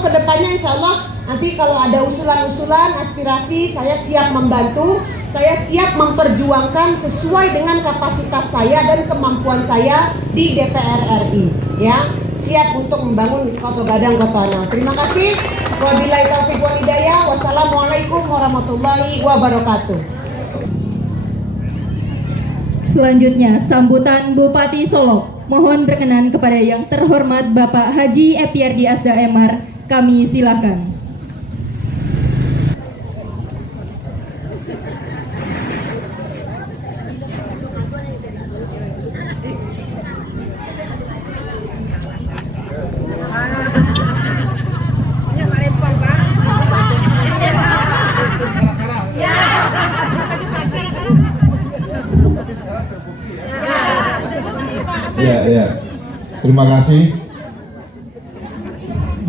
untuk kedepannya insya Allah nanti kalau ada usulan-usulan, aspirasi, saya siap membantu, saya siap memperjuangkan sesuai dengan kapasitas saya dan kemampuan saya di DPR RI, ya. Siap untuk membangun Koto Gadang, Koto Anau. Terima kasih. Wabillahi taufiq wal hidayah. Wassalamualaikum warahmatullahi wabarakatuh. Selanjutnya, sambutan Bupati Solok. Mohon berkenan kepada yang terhormat Bapak Haji Epyardi Asda MR. Kami silakan. Ya. Terima kasih.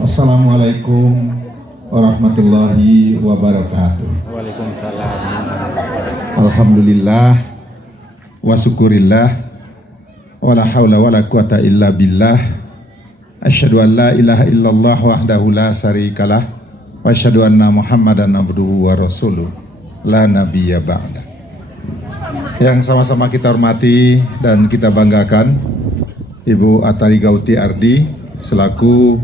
Assalamualaikum warahmatullahi wabarakatuh. Waalaikumsalam. Alhamdulillah wa syukurillah wa la haula wa la quwata illa billah. Asyhadu an la ilaha illallah wahdahu la syarikalah wa asyhadu anna Muhammadan abduhu wa rasuluh la nabiyya ba'da. Yang sama-sama kita hormati dan kita banggakan, Ibu Atari Gauti Ardi selaku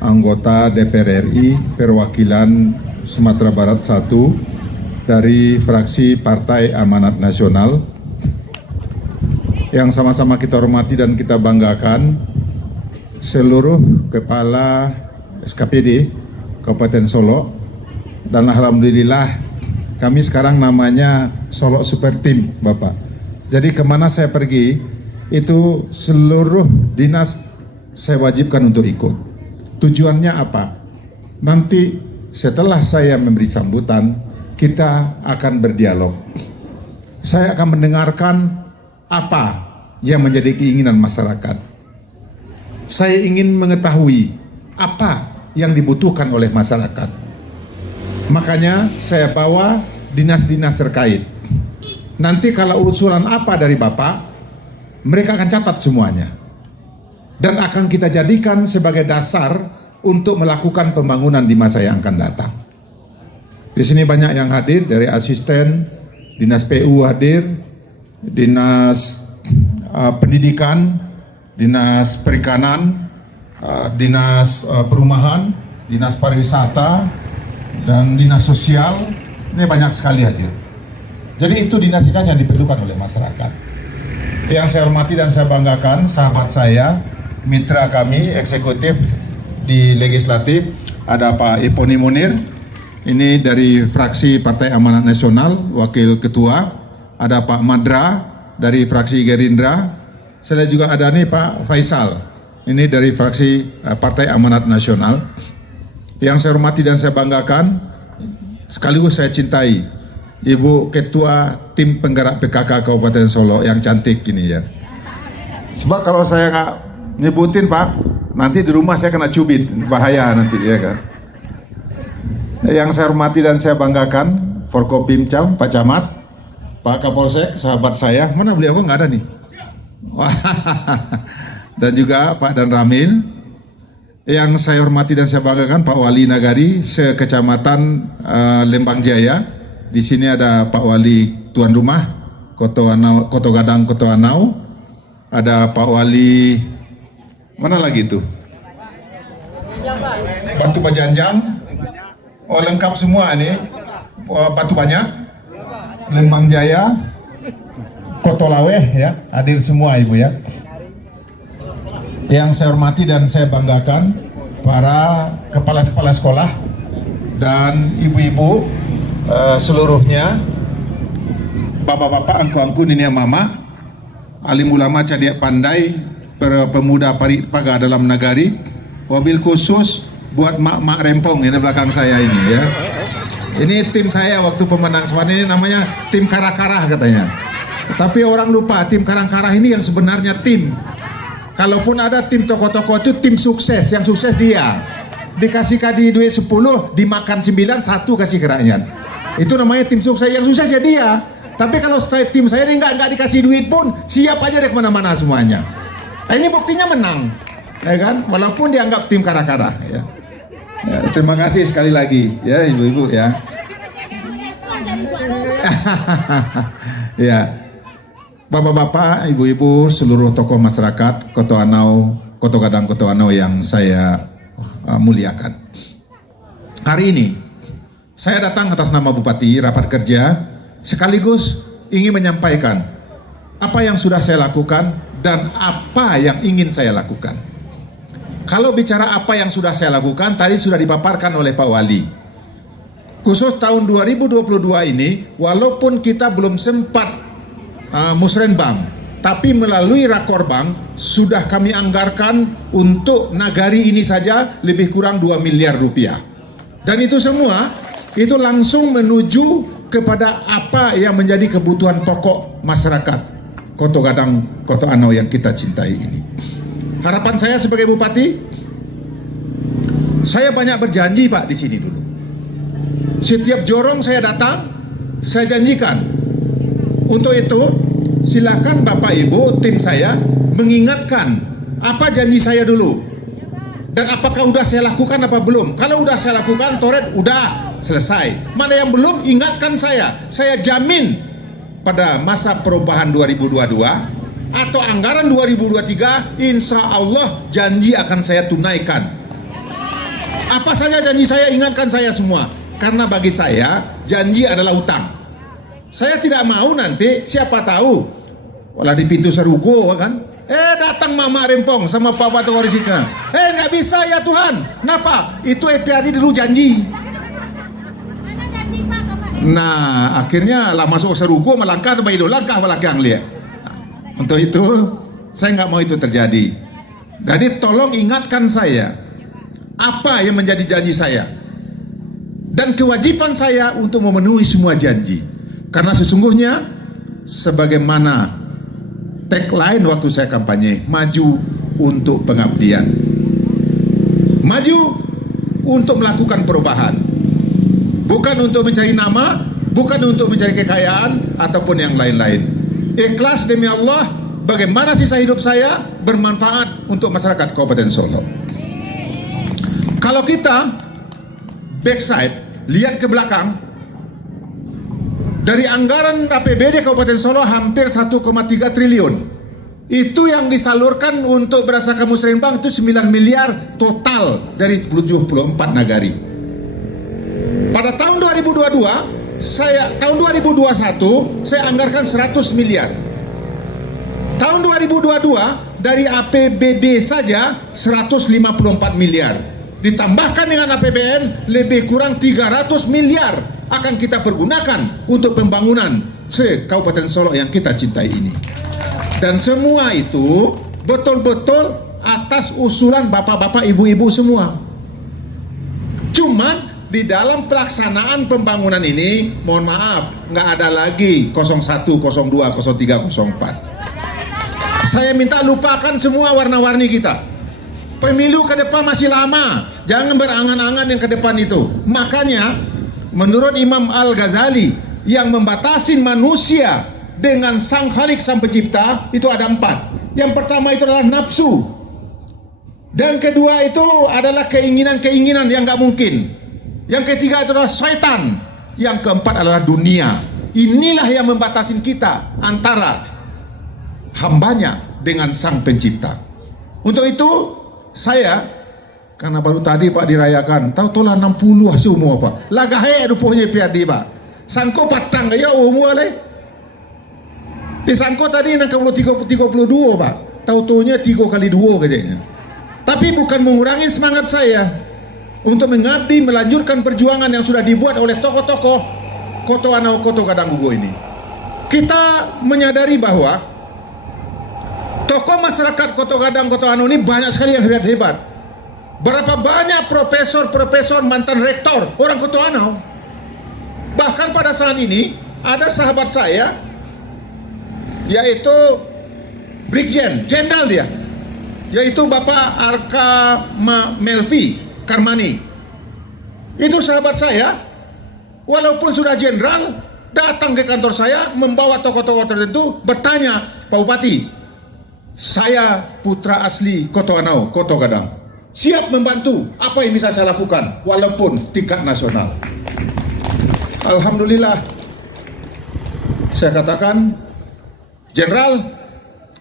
anggota DPR RI perwakilan Sumatera Barat 1 dari fraksi Partai Amanat Nasional. Yang sama-sama kita hormati dan kita banggakan seluruh kepala SKPD Kabupaten Solok, dan alhamdulillah kami sekarang namanya Solok Super Team, Bapak. Jadi kemana saya pergi, itu seluruh dinas saya wajibkan untuk ikut. Tujuannya apa? Nanti setelah saya memberi sambutan, kita akan berdialog. Saya akan mendengarkan apa yang menjadi keinginan masyarakat. Saya ingin mengetahui apa yang dibutuhkan oleh masyarakat. Makanya saya bawa dinas-dinas terkait. Nanti kalau usulan apa dari Bapak, mereka akan catat semuanya. Dan akan kita jadikan sebagai dasar untuk melakukan pembangunan di masa yang akan datang. Di sini banyak yang hadir, dari asisten, dinas PU hadir, dinas pendidikan, dinas perikanan, dinas perumahan, dinas pariwisata, dan dinas sosial. Ini banyak sekali hadir. Jadi itu dinas-dinas yang diperlukan oleh masyarakat. Yang saya hormati dan saya banggakan, sahabat saya, mitra kami eksekutif di legislatif, ada Pak Iponi Munir, ini dari fraksi Partai Amanat Nasional, wakil ketua. Ada Pak Madra dari fraksi Gerindra. Saya juga ada nih Pak Faisal, ini dari fraksi Partai Amanat Nasional. Yang saya hormati dan saya banggakan, sekaligus saya cintai, Ibu Ketua Tim Penggerak PKK Kabupaten Solok yang cantik ini ya. Sebab kalau saya nggak nyebutin Pak, nanti di rumah saya kena cubit, bahaya nanti ya kan. Yang saya hormati dan saya banggakan, Forkopimcam, Pak Camat, Pak Kapolsek, sahabat saya, mana beliau kok nggak ada nih? Dan juga Pak Dan Ramil. Yang saya hormati dan saya banggakan, Pak Wali Nagari, sekecamatan Lembang Jaya. Di sini ada Pak Wali tuan rumah Koto Gadang, Koto Anau. Ada Pak Wali mana lagi itu? Batu Bajanjang. Oh lengkap semua ini. Batu Banyak, Lembang Jaya, Koto Laweh ya, hadir semua Ibu ya. Yang saya hormati dan saya banggakan, para kepala-kepala sekolah dan ibu-ibu seluruhnya, bapak-bapak, angku-angku, nenek mama, alim ulama cerdik pandai, pemuda paga dalam nagari, wabil khusus buat mak-mak rempong yang di belakang saya ini ya. Ini tim saya waktu pemenang SWAN ini namanya tim karah-karah katanya. Tapi orang lupa tim karang-karah ini yang sebenarnya tim. Kalaupun ada tim tokoh-tokoh itu tim sukses, yang sukses dia. Dikasih kadi duit 10, dimakan 9, 1 kasih ke rakyat. Itu namanya tim sukses, yang sukses ya dia. Tapi kalau tim saya ini nggak dikasih duit pun, siap aja deh kemana-mana semuanya. Nah, ini buktinya menang, ya kan? Walaupun dianggap tim kara-kara. Ya. Ya, Terima kasih sekali lagi ya ibu-ibu ya. Ya, bapak-bapak, ibu-ibu, seluruh tokoh masyarakat Koto Anau, Koto Gadang, Koto Anau yang saya muliakan. Hari ini saya datang atas nama Bupati rapat kerja sekaligus ingin menyampaikan apa yang sudah saya lakukan dan apa yang ingin saya lakukan. Kalau bicara apa yang sudah saya lakukan, tadi sudah dipaparkan oleh Pak Wali. Khusus tahun 2022 ini, walaupun kita belum sempat musrenbang, tapi melalui Rakorbank sudah kami anggarkan untuk nagari ini saja lebih kurang 2 miliar rupiah. Dan itu semua, itu langsung menuju kepada apa yang menjadi kebutuhan pokok masyarakat Koto Gadang, Koto Anau yang kita cintai ini. Harapan saya sebagai bupati, saya banyak berjanji Pak di sini dulu. Setiap jorong saya datang, saya janjikan. Untuk itu, silakan Bapak Ibu, tim saya mengingatkan apa janji saya dulu. Dan apakah udah saya lakukan apa belum? Kalau udah saya lakukan, Toret udah selesai. Mana yang belum, ingatkan saya. Saya jamin pada masa perubahan 2022 atau anggaran 2023, insya Allah janji akan saya tunaikan. Apa saja janji saya, ingatkan saya semua. Karena bagi saya, janji adalah utang. Saya tidak mau nanti, siapa tahu, walau di pintu Serugo kan, datang Mama Rempong sama Pak Batu Warisika. Nggak bisa ya Tuhan. Kenapa? Itu EPRD dulu janji. Nah, akhirnya lah masuk Serugo, melangkah, langkah yang lihat. Untuk itu, saya nggak mau itu terjadi. Jadi tolong ingatkan saya, apa yang menjadi janji saya. Dan kewajiban saya untuk memenuhi semua janji. Karena sesungguhnya, sebagaimana tagline waktu saya kampanye, maju untuk pengabdian. Maju untuk melakukan perubahan. Bukan untuk mencari nama, bukan untuk mencari kekayaan, ataupun yang lain-lain. Ikhlas demi Allah, bagaimana sisa hidup saya bermanfaat untuk masyarakat Kabupaten Solo. Kalau kita backside, lihat ke belakang, dari anggaran APBD Kabupaten Solo hampir 1,3 triliun. Itu yang disalurkan untuk berdasarkan musrenbang itu 9 miliar total dari 74 nagari. Pada tahun 2022, tahun 2021 saya anggarkan 100 miliar. Tahun 2022 dari APBD saja 154 miliar. Ditambahkan dengan APBN lebih kurang 300 miliar akan kita pergunakan untuk pembangunan se-Kabupaten Solo yang kita cintai ini. Dan semua itu betul-betul atas usulan bapak-bapak, ibu-ibu semua. Cuman di dalam pelaksanaan pembangunan ini, mohon maaf, nggak ada lagi 01, 02, 03, 04. Saya minta lupakan semua warna-warni kita. Pemilu ke depan masih lama, jangan berangan-angan yang ke depan itu. Makanya, menurut Imam Al-Ghazali, yang membatasi manusia dengan sang Khalik, sang pencipta, itu ada 4. Yang pertama itu adalah nafsu. Dan kedua itu adalah keinginan-keinginan yang nggak mungkin. Yang ketiga itu adalah syaitan. Yang keempat adalah dunia. Inilah yang membatasi kita antara hambanya dengan sang pencipta. Untuk itu saya, karena baru tadi Pak dirayakan, tahu-tahulah 60 semua Pak. Lagahe rupanya PRD Pak. Sangko patang ya umur le. Disangko tadi 32 Pak. Tahu-tahunya 3 kali 2 kayaknya. Tapi bukan mengurangi semangat saya untuk mengabdi, melanjutkan perjuangan yang sudah dibuat oleh tokoh-tokoh Koto Anau, Koto Gadang Ugo ini. Kita menyadari bahwa tokoh masyarakat Koto Gadang, Koto Anau ini banyak sekali yang hebat-hebat. Berapa banyak profesor, mantan rektor orang Koto Anau. Bahkan pada saat ini ada sahabat saya, yaitu Brigjen, Jenderal dia, yaitu Bapak Arka Melvi Karmani. Itu sahabat saya, walaupun sudah jenderal, datang ke kantor saya membawa tokoh-tokoh tertentu, bertanya, Pak Bupati, saya putra asli Koto Anau, Koto Gadang. siap membantu apa yang bisa saya lakukan walaupun tingkat nasional. Alhamdulillah, saya katakan, Jenderal,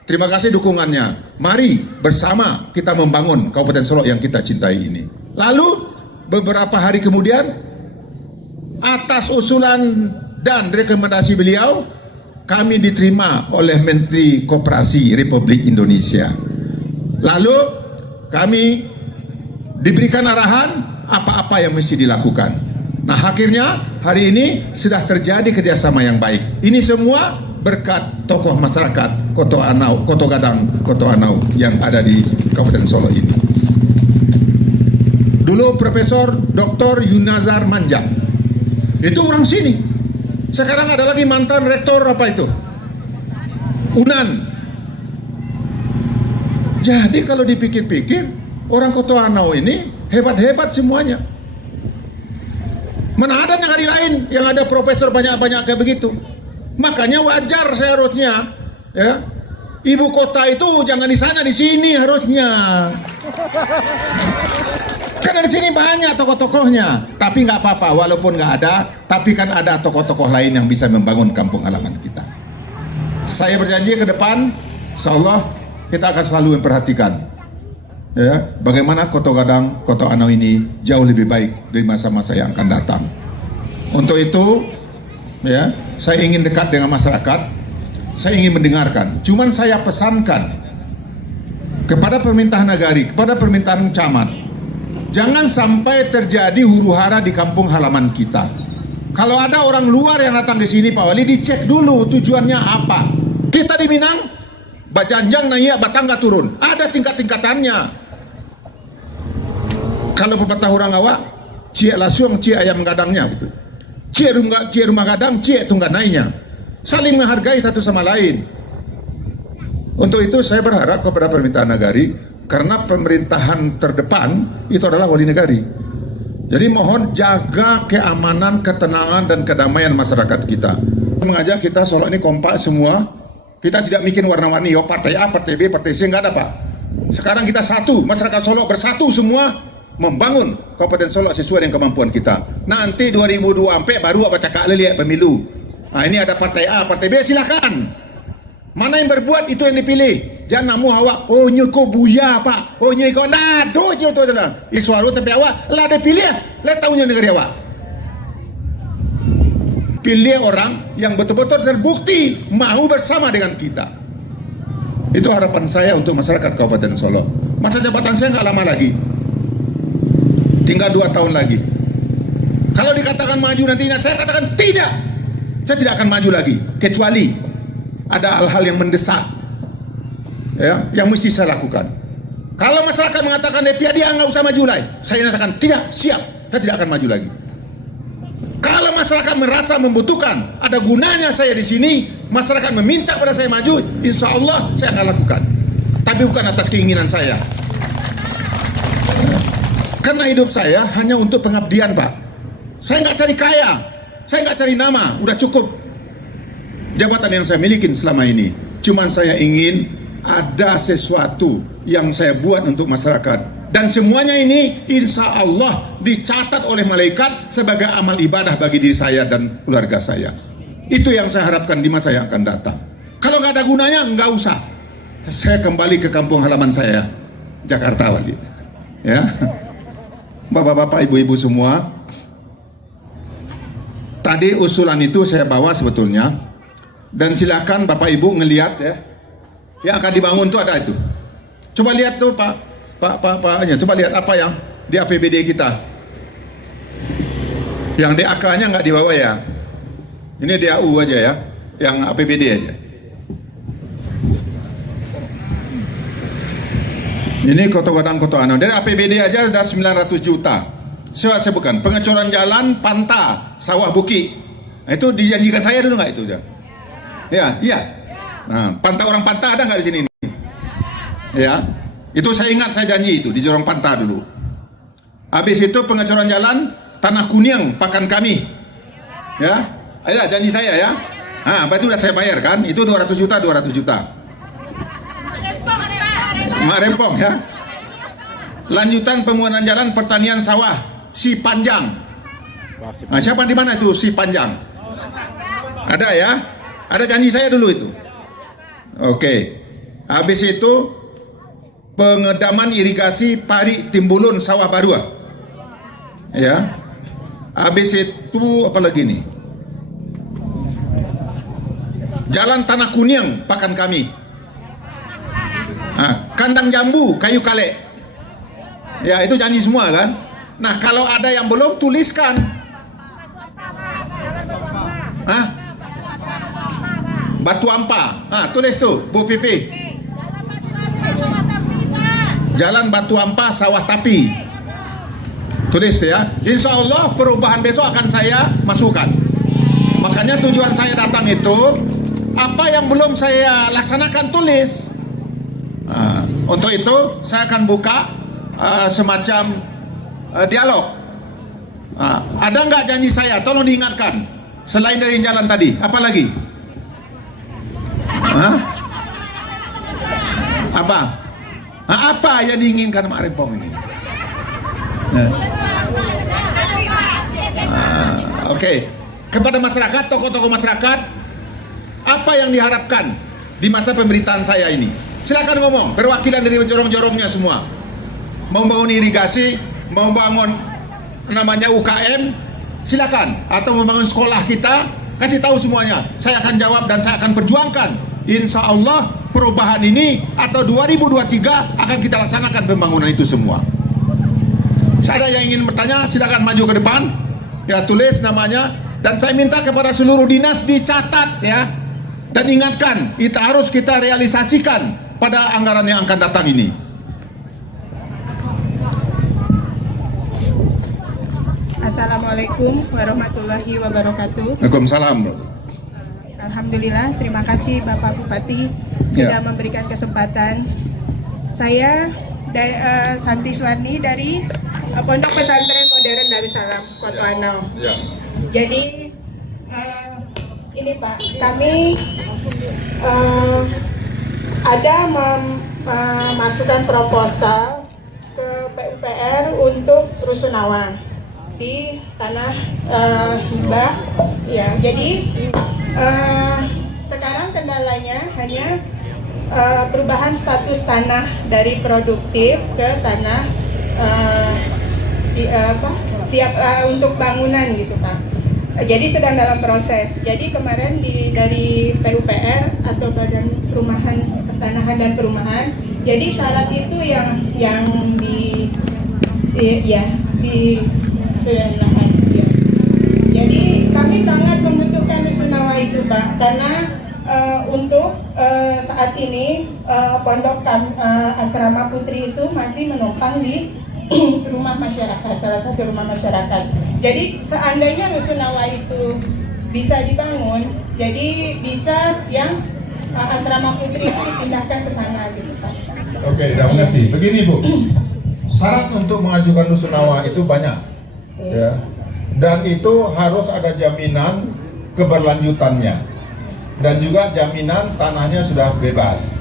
terima kasih dukungannya. Mari bersama kita membangun Kabupaten Solok yang kita cintai ini. Lalu beberapa hari kemudian, atas usulan dan rekomendasi beliau, kami diterima oleh Menteri Koperasi Republik Indonesia. Lalu kami diberikan arahan apa-apa yang mesti dilakukan. Nah, akhirnya hari ini sudah terjadi kerjasama yang baik. Ini semua berkat tokoh masyarakat Koto Anau, Koto Gadang, Koto Anau yang ada di Kabupaten Solok ini. Dulu Profesor Dr. Yunazar Manja, itu orang sini. Sekarang ada lagi mantan rektor apa itu? Unan. Jadi kalau dipikir-pikir, orang Koto Anau ini hebat-hebat semuanya. Mana ada negara lain yang ada profesor banyak-banyak kayak begitu. Makanya wajar seharusnya, ya, ibu kota itu jangan di sana, di sini harusnya. Karena di sini banyak tokoh-tokohnya, tapi nggak apa-apa, walaupun nggak ada, tapi kan ada tokoh-tokoh lain yang bisa membangun kampung halaman kita. Saya berjanji ke depan, insya Allah kita akan selalu memperhatikan, ya, bagaimana Koto Gadang, Koto Anau ini jauh lebih baik dari masa-masa yang akan datang. Untuk itu, ya, saya ingin dekat dengan masyarakat, saya ingin mendengarkan. Cuman saya pesankan kepada pemerintahan nagari, kepada pemerintahan camat, jangan sampai terjadi huru-hara di kampung halaman kita. Kalau ada orang luar yang datang ke sini, Pak Wali, dicek dulu tujuannya apa. Kita di Minang, bajanjang naik, batangga turun. Ada tingkat-tingkatannya. Kalau pepatah orang awak, cie lasuang, cie ayam gadangnya, gitu. Cie rumah gadang, cie tunggal naiknya. Saling menghargai satu sama lain. Untuk itu saya berharap kepada pemerintahan nagari, karena pemerintahan terdepan itu adalah wali negari. Jadi mohon jaga keamanan, ketenangan, dan kedamaian masyarakat kita. Mengajak kita Solok ini kompak semua. Kita tidak bikin warna-warni, yo partai A, partai B, partai C, nggak ada Pak. Sekarang kita satu, masyarakat Solok bersatu semua membangun Kabupaten Solok sesuai dengan kemampuan kita. Nanti 2024 baru apa cakap lihat pemilu. Nah, ini ada partai A, partai B, silakan. Mana yang berbuat itu yang dipilih. Jangan namu awak, oh nyuko buya Pak, oh nyuko nado je tu salah. Isuaru tapi awak lah ada pilih, lah tahunya negeri awak. Pilih orang yang betul-betul terbukti mau bersama dengan kita. Itu harapan saya untuk masyarakat Kabupaten Solok. Masa jabatan saya nggak lama lagi, tinggal 2 tahun lagi. Kalau dikatakan maju nanti, saya katakan tidak. Saya tidak akan maju lagi, kecuali ada hal-hal yang mendesak, ya, yang mesti saya lakukan. Kalau masyarakat mengatakan dia nggak usah maju lagi, saya katakan tidak, siap, saya tidak akan maju lagi. Kalau masyarakat merasa membutuhkan, ada gunanya saya di sini, masyarakat meminta pada saya maju, insya Allah saya akan lakukan. Tapi bukan atas keinginan saya. Karena hidup saya hanya untuk pengabdian, Pak. Saya nggak cari kaya, saya nggak cari nama, udah cukup jabatan yang saya miliki selama ini. Cuman saya ingin ada sesuatu yang saya buat untuk masyarakat. Dan semuanya ini insya Allah dicatat oleh malaikat sebagai amal ibadah bagi diri saya dan keluarga saya. Itu yang saya harapkan di masa yang akan datang. Kalau nggak ada gunanya, nggak usah. Saya kembali ke kampung halaman saya, Jakarta lagi. Ya, bapak-bapak, ibu-ibu semua. Tadi usulan itu saya bawa sebetulnya. Dan silakan Bapak Ibu ngelihat, ya, yang akan dibangun itu ada itu. Coba lihat tuh Pak, coba lihat apa yang di APBD kita. Yang DAK-nya nggak dibawa ya. Ini DAU aja ya, yang APBD aja. Ini Koto Gadang, Koto Anau. Dari APBD aja ada 900 juta. Saya bukan pengecoran jalan Panta, Sawah Buki. Nah, itu dijanjikan saya dulu nggak itu ya? Ya, iya. Nah, Panta, orang Panta ada nggak di sini? Ya, itu saya ingat, saya janji itu di Jorong Panta dulu. Habis itu pengecoran jalan Tanah Kuning, Pakan Kami. Ya, ayolah janji saya ya. Ah, berarti udah saya bayar kan? Itu 200 juta, 200 juta. Mak Rempong ya. lanjutan pembangunan jalan pertanian sawah Si Panjang. Nah, siapa di mana itu Si Panjang? Ada ya? Ada janji saya dulu itu. Oke. Habis itu pengedaman irigasi Pari Timbulun Sawah Baru. Ya. Habis itu apa lagi nih? Jalan Tanah Kuning Pakan Kami. Kandang Jambu Kayu Kale. Ya, itu janji semua kan? Nah, kalau ada yang belum tuliskan. Batu Ampa. Tulis tuh, Bu Vivi. Jalan Batu Ampa Sawah Tapi. Tulis tuh ya. Insya Allah perubahan besok akan saya masukkan. Makanya tujuan saya datang itu, apa yang belum saya laksanakan tulis. Untuk itu saya akan buka semacam dialog. Ada nggak janji saya? Tolong diingatkan. Selain dari jalan tadi, apa lagi? Apa yang diinginkan Mak Rempong ini? Oke. Kepada masyarakat, tokoh-tokoh masyarakat, apa yang diharapkan di masa pemerintahan saya ini? Silakan ngomong, perwakilan dari jorong-jorongnya semua. Mau bangun irigasi, mau bangun namanya UKM, silakan. Atau membangun sekolah kita, kasih tahu semuanya. Saya akan jawab dan saya akan perjuangkan. Insya Allah perubahan ini atau 2023 akan kita laksanakan pembangunan itu semua. Saya ada yang ingin bertanya, silakan maju ke depan. Ya, tulis namanya. Dan saya minta kepada seluruh dinas dicatat ya. Dan ingatkan, itu harus kita realisasikan pada anggaran yang akan datang ini. Assalamualaikum warahmatullahi wabarakatuh. Waalaikumsalam. Alhamdulillah, terima kasih Bapak Bupati sudah memberikan kesempatan. Saya Santi Suwarni dari Pondok Pesantren Modern Darussalam, Kotoanau. Ya. Jadi ini Pak, kami ada memasukkan proposal ke PUPR untuk Rusunawa di tanah hibah. Ya, jadi sekarang kendalanya hanya perubahan status tanah dari produktif ke tanah siap untuk bangunan gitu Pak. Jadi sedang dalam proses. Jadi kemarin dari PUPR atau Badan Perumahan Pertanahan dan Perumahan. Jadi syarat itu yang sudah dinahan. Ya. Jadi kami sangat membutuhkan Rusunawa itu Pak, karena untuk saat ini pondok asrama putri itu masih menopang di rumah masyarakat, salah satu rumah masyarakat. Jadi seandainya Rusunawa itu bisa dibangun, jadi bisa yang asrama putri itu dipindahkan ke sana gitu Pak. Oke, udah mengerti. Begini Bu, syarat untuk mengajukan Rusunawa itu banyak, ya. Dan itu harus ada jaminan keberlanjutannya, dan juga jaminan tanahnya sudah bebas,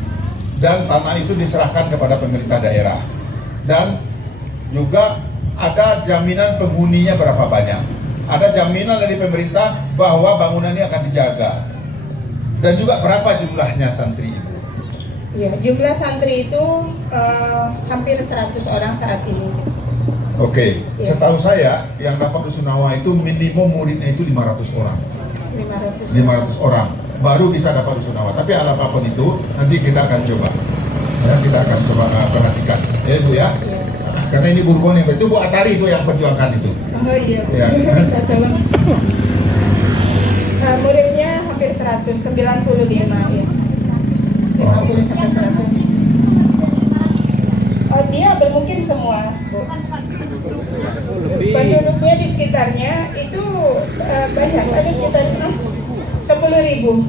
dan tanah itu diserahkan kepada pemerintah daerah, dan juga ada jaminan penghuninya berapa banyak. Ada jaminan dari pemerintah bahwa bangunan ini akan dijaga. Dan juga berapa jumlahnya santri Ibu? Ya, jumlah santri itu hampir 100 orang saat ini. Oke, Ya. Setahu saya yang dapat Rusunawa itu minimum muridnya itu 500 orang. 500 orang baru bisa dapat Rusunawa. Tapi apapun itu nanti kita akan coba. Ya, kita akan coba perhatikan. Ya Bu ya. Ya. Karena ini Bourbon yang itu Bu Atari itu yang perjuangkan itu. Oh iya. Ya. Muridnya hampir 195 ya. 50 sampai 100. Oh, dia bermukim semua, Bu. Penduduknya di sekitarnya itu banyak, ada sekitar 10.000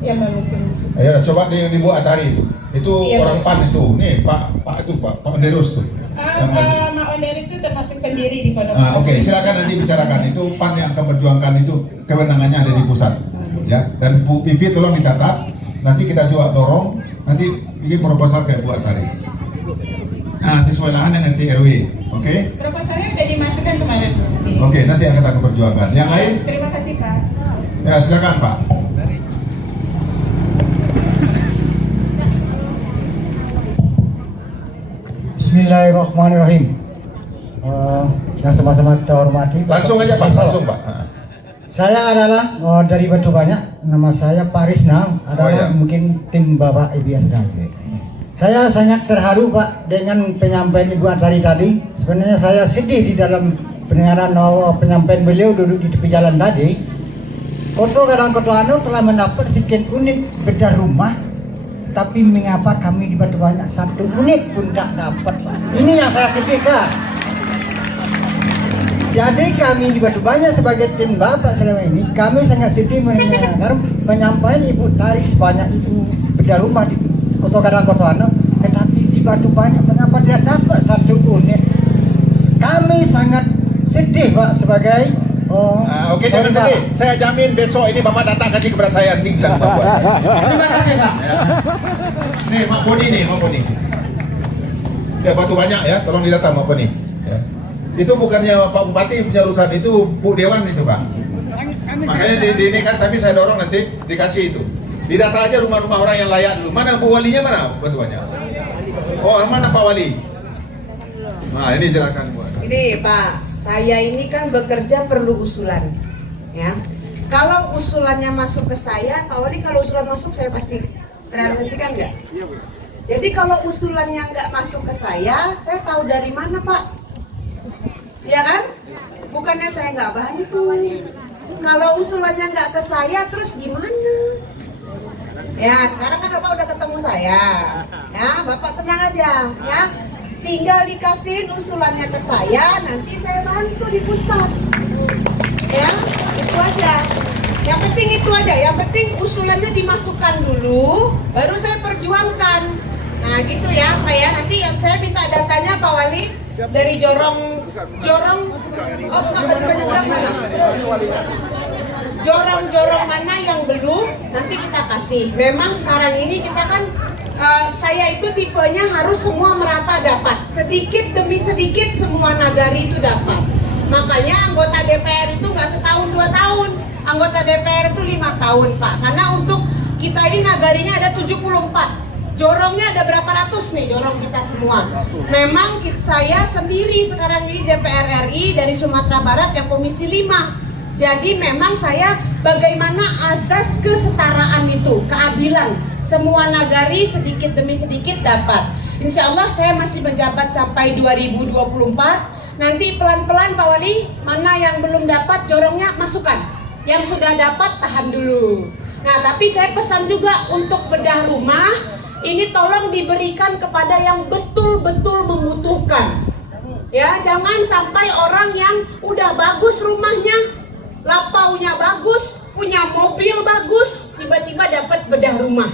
yang bermukim. Ayo coba yang di Bu Atari itu. Itu Iya, orang Pak. PAN itu. Nih Pak Onderus tuh. Mak Onderis itu termasuk pendiri di Pondok. Oke, silakan nanti bicarakan itu PAN yang akan memperjuangkan itu, kewenangannya ada di pusat, ya. Dan Bu Pipi tolong dicatat, nanti kita coba dorong, nanti bikin proposal kayak Bu Atari. Nah, sesuai dengan RT RW. Oke? Proposalnya udah dimasukkan kemana? Oke, nanti akan kita perjuangkan. Yang lain? Terima kasih Pak. Ya, silakan Pak. Bismillahirrahmanirrahim. Yang sama-sama kita hormati. Langsung aja Pak, langsung Pak. Saya adalah dari Batu Banyak. Nama saya Pak Risna. Adalah Oh, ya. mungkin tim Bapak IBS Galbe. Saya sangat terharu Pak dengan penyampaian Ibu Atari tadi. Sebenarnya saya sedih di dalam pendengaran penyampaian beliau duduk di tepi jalan tadi. Koto Karangkotoano telah mendapat sekian unit bedah rumah, tapi mengapa kami di Batu Banyak 1 unit pun tak dapat? Ini yang saya sedihkan. Jadi kami di Batu Banyak sebagai tim Bapak selama ini, kami sangat sedih mendengar penyampaian Ibu Tari sebanyak itu bedah rumah di Kota Karangkotoano, tetapi di Batu Banyak mengapa tidak dapat 1 unit? Kami sangat sedih Pak sebagai Oke, jangan bangsa. sedih. Saya jamin besok ini Bapak datang kasih kepada saya tinggal Bapak. Terima kasih Pak. Ya. Nih, Mak Boni nih, Mak Boni. Ya, Batu Banyak ya, tolong didatang Mak Boni. Ya. Itu bukannya Pak Bupati punya urusan, itu Bu Dewan itu Pak. Makanya ini kan, tapi saya dorong nanti dikasih itu. Didata aja rumah-rumah orang yang layak dulu. Mana Bu Walinya mana Batu Banyak? Oh, mana Pak Wali? Nah, ini jelaskan Bu. Ini Pak, saya ini kan bekerja perlu usulan, ya. Kalau usulannya masuk ke saya, Pak Wali kalau usulan masuk saya pasti realisasikan nggak? Jadi kalau usulannya nggak masuk ke saya tahu dari mana Pak? Ya kan? Bukannya saya nggak bantu. Kalau usulannya nggak ke saya, terus gimana? Ya sekarang kan Bapak udah ketemu saya, ya Bapak tenang aja, ya. Tinggal dikasih usulannya ke saya, nanti saya bantu di pusat. Ya, itu aja. Yang penting itu aja, yang penting usulannya dimasukkan dulu, baru saya perjuangkan. Nah gitu ya Pak ya, nanti yang saya minta datanya Pak Wali dari jorong, oh apa juga mana? Jorong-jorong mana yang belum, nanti kita kasih. Memang sekarang ini kita kan saya itu tipenya harus semua merata dapat, sedikit demi sedikit semua nagari itu dapat. Makanya anggota DPR itu nggak setahun 2 tahun, anggota DPR itu 5 tahun Pak. Karena untuk kita ini nagarinya ada 74, jorongnya ada berapa ratus nih jorong kita semua. Memang saya sendiri sekarang ini DPR RI dari Sumatera Barat yang Komisi 5. Jadi memang saya bagaimana azas kesetaraan itu, keadilan. Semua nagari sedikit demi sedikit dapat. Insya Allah saya masih menjabat sampai 2024. Nanti pelan-pelan Pak Wali, mana yang belum dapat jorongnya masukkan. Yang sudah dapat tahan dulu. Nah tapi saya pesan juga untuk bedah rumah, ini tolong diberikan kepada yang betul-betul membutuhkan. Ya jangan sampai orang yang udah bagus rumahnya, lapaunya bagus, punya mobil bagus, tiba-tiba dapat bedah rumah.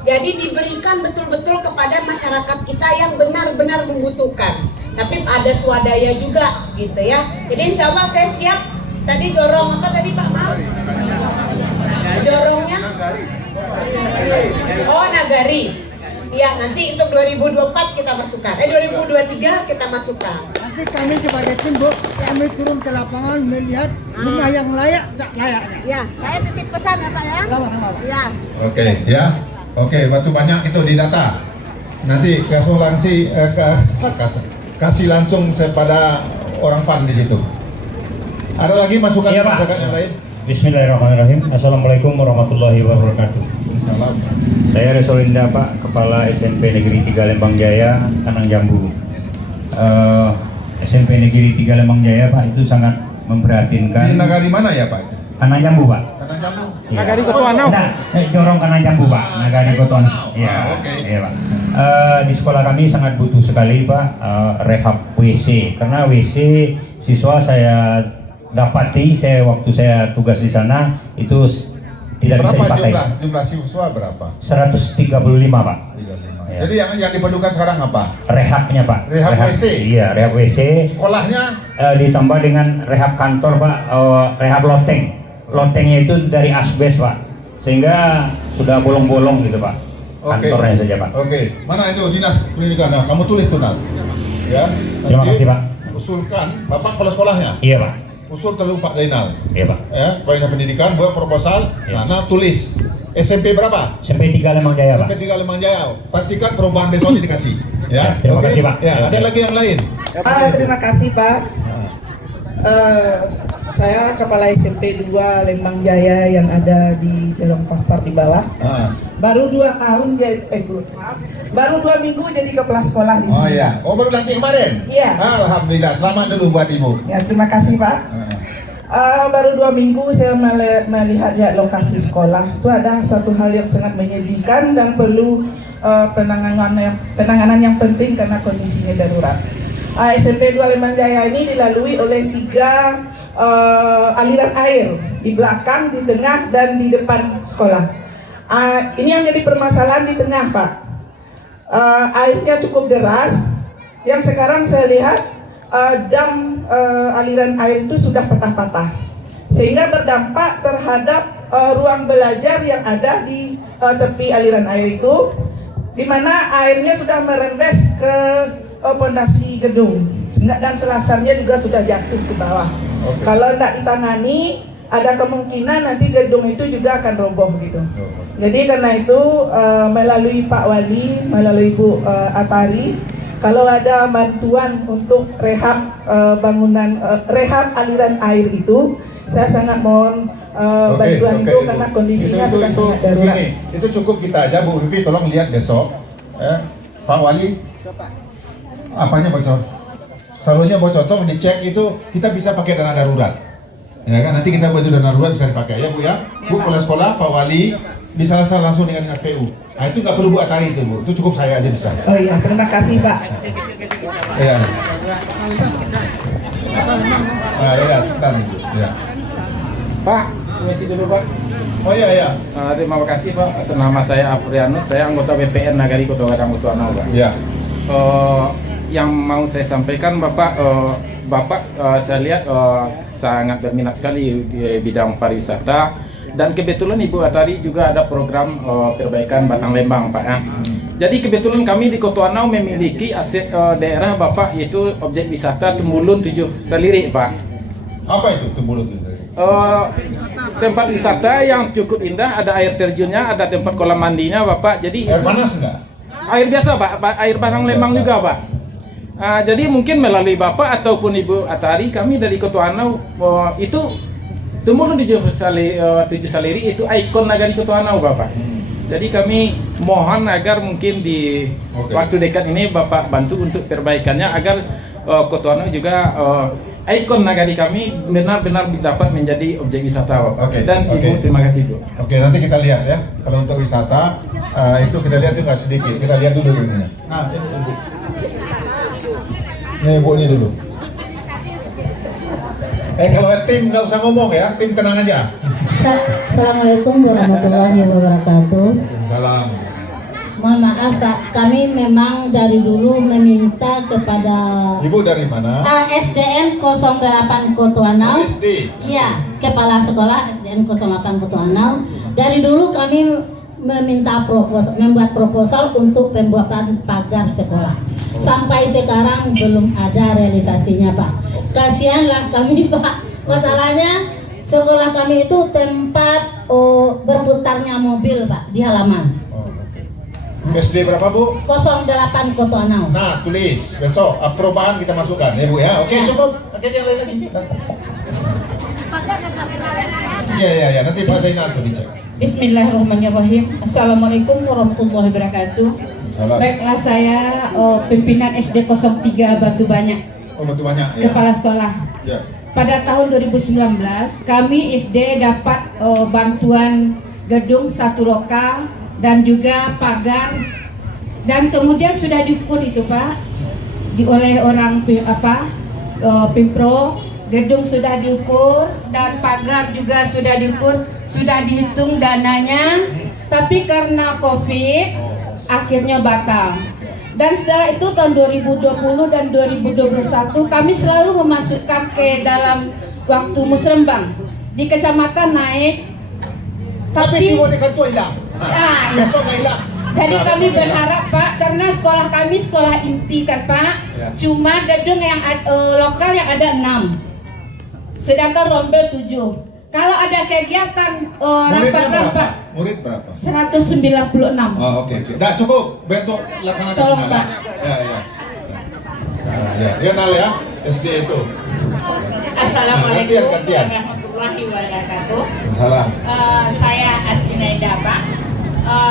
Jadi diberikan betul-betul kepada masyarakat kita yang benar-benar membutuhkan. Tapi ada swadaya juga gitu ya. Jadi insya Allah saya siap. Tadi jorong apa tadi Pak Mal? Jorongnya? Oh nagari. Ya nanti untuk 2024 kita masukkan. 2023 kita masukkan. Nanti kami sebagai tim Bu, kami turun ke lapangan melihat rumah yang layak tak layaknya. Ya, saya titip pesan ya Pak ya. Sama-sama Pak. Ya. Oke, ya. Oke, Batu Banyak itu didata. Nanti kasih langsung kepada orang PAN di situ. Ada lagi masukan Iya, Pak. masyarakat yang lain? Bismillahirrahmanirrahim. Assalamualaikum warahmatullahi wabarakatuh. Salam. Saya Resolinda Pak, Kepala SMP Negeri 3 Lembang Jaya, Kanang Jambu. SMP Negeri 3 Lembang Jaya Pak itu sangat Di memprihatinkan. negara mana ya Pak? Kanang Jambu Pak. Tanah Jambu. Nagari Kotuanau. Jorong Kanang Jambu Pak. Nagari Kotuanau. Iya. Oke. Iya Pak. Di sekolah kami sangat butuh sekali Pak rehab WC, karena WC siswa saya dapati waktu saya tugas di sana itu tidak bisa Berapa dipakai. jumlah siswa berapa? 135 Pak. 35. Ya. Jadi yang diperlukan sekarang apa? Rehabnya Pak. Rehab WC? Iya, rehab WC. Sekolahnya? Ditambah dengan rehab kantor Pak, rehab loteng. Lotengnya itu dari asbes Pak, sehingga sudah bolong-bolong gitu Pak. Oke. Kantornya saja Pak. Oke. Mana itu dinas pendidikan? Nah, kamu tulis tuh Nat. Ya. Terima kasih, Pak. Usulkan Bapak kepala sekolahnya. Iya, Pak. Usul terlalu Pak Zainal. Iya, Pak. Ya, Kepala Pendidikan buat proposal. Ya. Nah, tulis SMP berapa? Sampai 3 Lembang Jaya, Pak. Sampai 3 Lembang Jaya. Pastikan perubahan besok ini dikasih. Ya. Terima Oke? kasih, Pak. Ya, ada lagi yang lain. Terima kasih Pak. Nah, Saya Kepala SMP 2 Lembang Jaya yang ada di Jalan Pasar di bawah. nah. Baru 2 tahun baru 2 minggu jadi kepala sekolah di Oh sini. ya. Oh, baru lantik kemarin? Iya. Alhamdulillah. Selamat dulu buat Ibu. Ya, terima kasih Pak. Baru 2 minggu saya melihat ya lokasi sekolah itu ada satu hal yang sangat menyedihkan dan perlu penanganan yang penting karena kondisinya darurat. SMP 2 Lembang Jaya ini dilalui oleh 3 aliran air di belakang, di tengah, dan di depan sekolah. Ini yang jadi permasalahan di tengah, Pak. Airnya cukup deras, yang sekarang saya lihat dam aliran air itu sudah patah-patah, sehingga berdampak terhadap ruang belajar yang ada di tepi aliran air itu, di mana airnya sudah merembes ke pondasi gedung, dan selasarnya juga sudah jatuh ke bawah. Oke. Kalau tidak ditangani, ada kemungkinan nanti gedung itu juga akan roboh gitu. Jadi karena itu melalui Pak Wali, melalui Bu Atari, kalau ada bantuan untuk rehab rehab aliran air itu, saya sangat mohon bantuan itu karena kondisinya sudah sangat darurat. Begini, itu cukup kita aja, Bu Vivi, tolong lihat besok. Pak Wali, apanya bocor? Salurnya bocor, tolong dicek itu, kita bisa pakai dana darurat. Ya kan, nanti kita buat dana darurat bisa dipakai ya Bu ya. Bu, kepala sekolah, Pak Wali, bisa langsung dengan PU. Nah itu nggak perlu Bu Atari itu Bu, itu cukup saya aja bisa. Oh iya, terima kasih Pak. Ya. Nah, ya, sebentar nih Bu. Ya. Pak, permisi dulu Pak. Oh iya ya. Terima kasih Pak. Nama saya Afrianus, saya anggota BPN Nagari Kota Gadang Utuanau Pak. Ya. Yang mau saya sampaikan Bapak, saya lihat sangat berminat sekali di bidang pariwisata, dan kebetulan Ibu Atari juga ada program perbaikan Batang Lembang Pak. Jadi kebetulan kami di Kota Anau memiliki aset daerah Bapak, yaitu objek wisata Temulun 7 Selirik Pak. Apa itu Temulun 7? Tempat wisata yang cukup indah, ada air terjunnya, ada tempat kolam mandinya Bapak. Jadi Air panas enggak? air biasa Pak, air Batang Lembang juga Pak. Jadi mungkin melalui Bapak ataupun Ibu Atari, kami dari Kota Anau itu Temulun 7 Saliri itu ikon Nagari Kota Anau Bapak. Jadi kami mohon agar mungkin di waktu dekat ini Bapak bantu untuk perbaikannya agar Kota Anau juga ikon Nagari kami benar-benar dapat menjadi objek wisata Bapak. Dan Ibu terima kasih Bu. Oke, nanti kita lihat ya. Kalau untuk wisata itu kita lihat juga sedikit. Kita lihat dulu ini. Nah, ini Bu. Nih Bu, ini dulu. Kalau tim nggak usah ngomong ya, tim tenang aja. Assalamualaikum warahmatullahi wabarakatuh. Salam. Mohon maaf Pak, kami memang dari dulu meminta kepada Ibu dari mana? SDN 08 Kota Anau. SD. Iya, kepala sekolah SDN 08 Kota Anau. Dari dulu kami meminta membuat proposal untuk pembuatan pagar sekolah. Sampai sekarang belum ada realisasinya Pak. Kasihanlah kami Pak. Masalahnya sekolah kami itu tempat berputarnya mobil Pak di halaman. SD berapa Bu? 08 Kota Anau. Nah, tulis besok perubahan kita masukkan ya Bu ya. Oke, cukup. Oke, yang lain lagi. Iya, nanti Pak Zainal sudah dicek. Bismillahirrahmanirrahim. Assalamualaikum warahmatullahi wabarakatuh. Salam. Baiklah, saya pimpinan SD 03 Batu Banyak, Batu Banyak ya. kepala sekolah. Ya. Pada tahun 2019 kami SD dapat bantuan gedung 1 lokal dan juga pagar, dan kemudian sudah diukur itu Pak oleh orang Pimpro. Gedung sudah diukur dan pagar juga sudah diukur, sudah dihitung dananya, tapi karena COVID akhirnya batal. Dan setelah itu tahun 2020 dan 2021 kami selalu memasukkan ke dalam waktu musrembang di kecamatan naik, Tapi di Kantor hilang. Ah, Besok nggak hilang. Jadi kami berharap Pak, karena sekolah kami sekolah inti kan Pak, Ya. cuma gedung yang lokal yang ada 6, sedangkan rombel 7. Kalau ada kegiatan rapat-rapat Murid berapa? 196. Oh, oke. Nah, cukup bentuk laksanakan. Tolong, Nala. Pak. Ya. Ya, Nala ya. SD itu. Assalamualaikum Gantian. warahmatullahi wabarakatuh. Salah. Saya Asminaida Pak,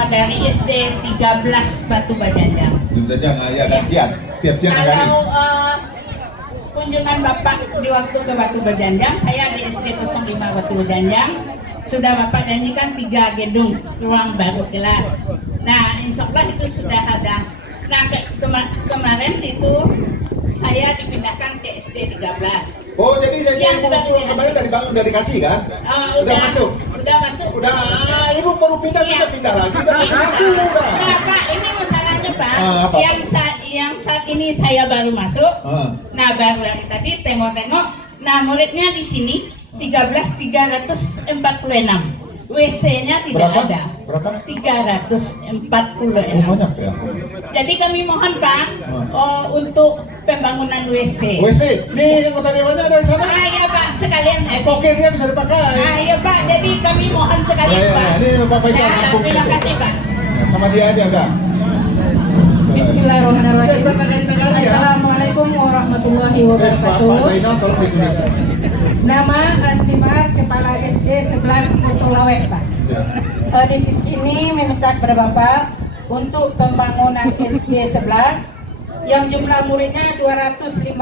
dari SD 13 Batu Bajanjang. Jangan ya gantian. Tiap-tiap kali. Kalau kunjungan Bapak di waktu ke Batu Bajanjang, saya di SD 05 Batu Bajanjang. Sudah Bapak janjikan 3 gedung ruang baru kelas. Nah, insya Allah itu sudah ada. Nah, kemarin itu saya dipindahkan ke SD 13. Oh, jadi Yang ibu sudah kemarin udah dibangun, udah dikasih kan? Udah masuk. Udah masuk. Udah, ibu baru pindah Iya. bisa pindah lagi. Udah satu udah. Nah, Pak, ini masalahnya Pak. Apa? Yang saat ini saya baru masuk. Ah. Nah, baru yang tadi tengok-tengok. Nah, muridnya di sini 13.346. WC-nya tidak Berapa? ada. Berapa? 346. Banyak ya. Jadi kami mohon Pak untuk pembangunan WC. WC, nih yang kota Dewanya ada di sana. Iya Pak, sekalian. Pokoknya bisa dipakai. Iya Pak, jadi kami mohon sekalian Ya, Pak. ini Bapak Ica Ya, langsung terima gitu. kasih Pak. Sama dia aja udah. Bismillahirrahmanirrahim. Ya. Assalamualaikum warahmatullahi Pak wabarakatuh. Zainal tolong ditulis. Nama Astimar Kepala SD 11 Kotolawe Pak. Ya. Di sini meminta kepada Bapak untuk pembangunan SD 11 yang jumlah muridnya 254.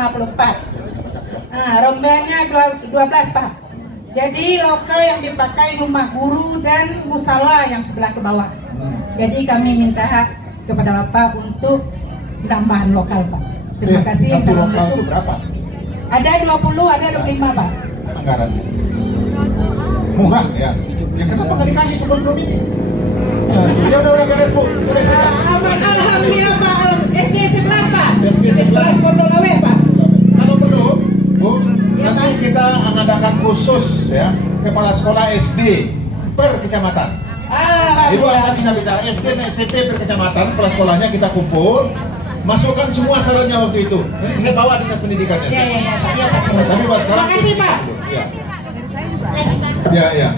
Nah, rombelnya 12 Pak. Jadi lokal yang dipakai rumah guru dan musala yang sebelah ke bawah. Jadi kami minta kepada Bapak untuk tambahan lokal Pak. Terima kasih. Yang lokal itu Assalamualaikum. berapa? Ada 20, ada 25 Pak. Anggaran. Murah ya. Ya kenapa nggak dikasih sebelum ini? Ya udah beres Bu. Beres aja. Alhamdulillah Pak, SD 11 Pak. SD 11 Kotolawe Pak. Kalau perlu, Bu, nanti kita mengadakan khusus ya kepala sekolah SD per kecamatan. Ibu akan bisa bicara SD dan SMP per kecamatan, kepala sekolahnya kita kumpul, masukkan semua caranya waktu itu. Nanti saya bawa dinas pendidikannya. Iya Pak. Iya Pak. Tapi buat sekarang. Terima kasih Pak. Ya.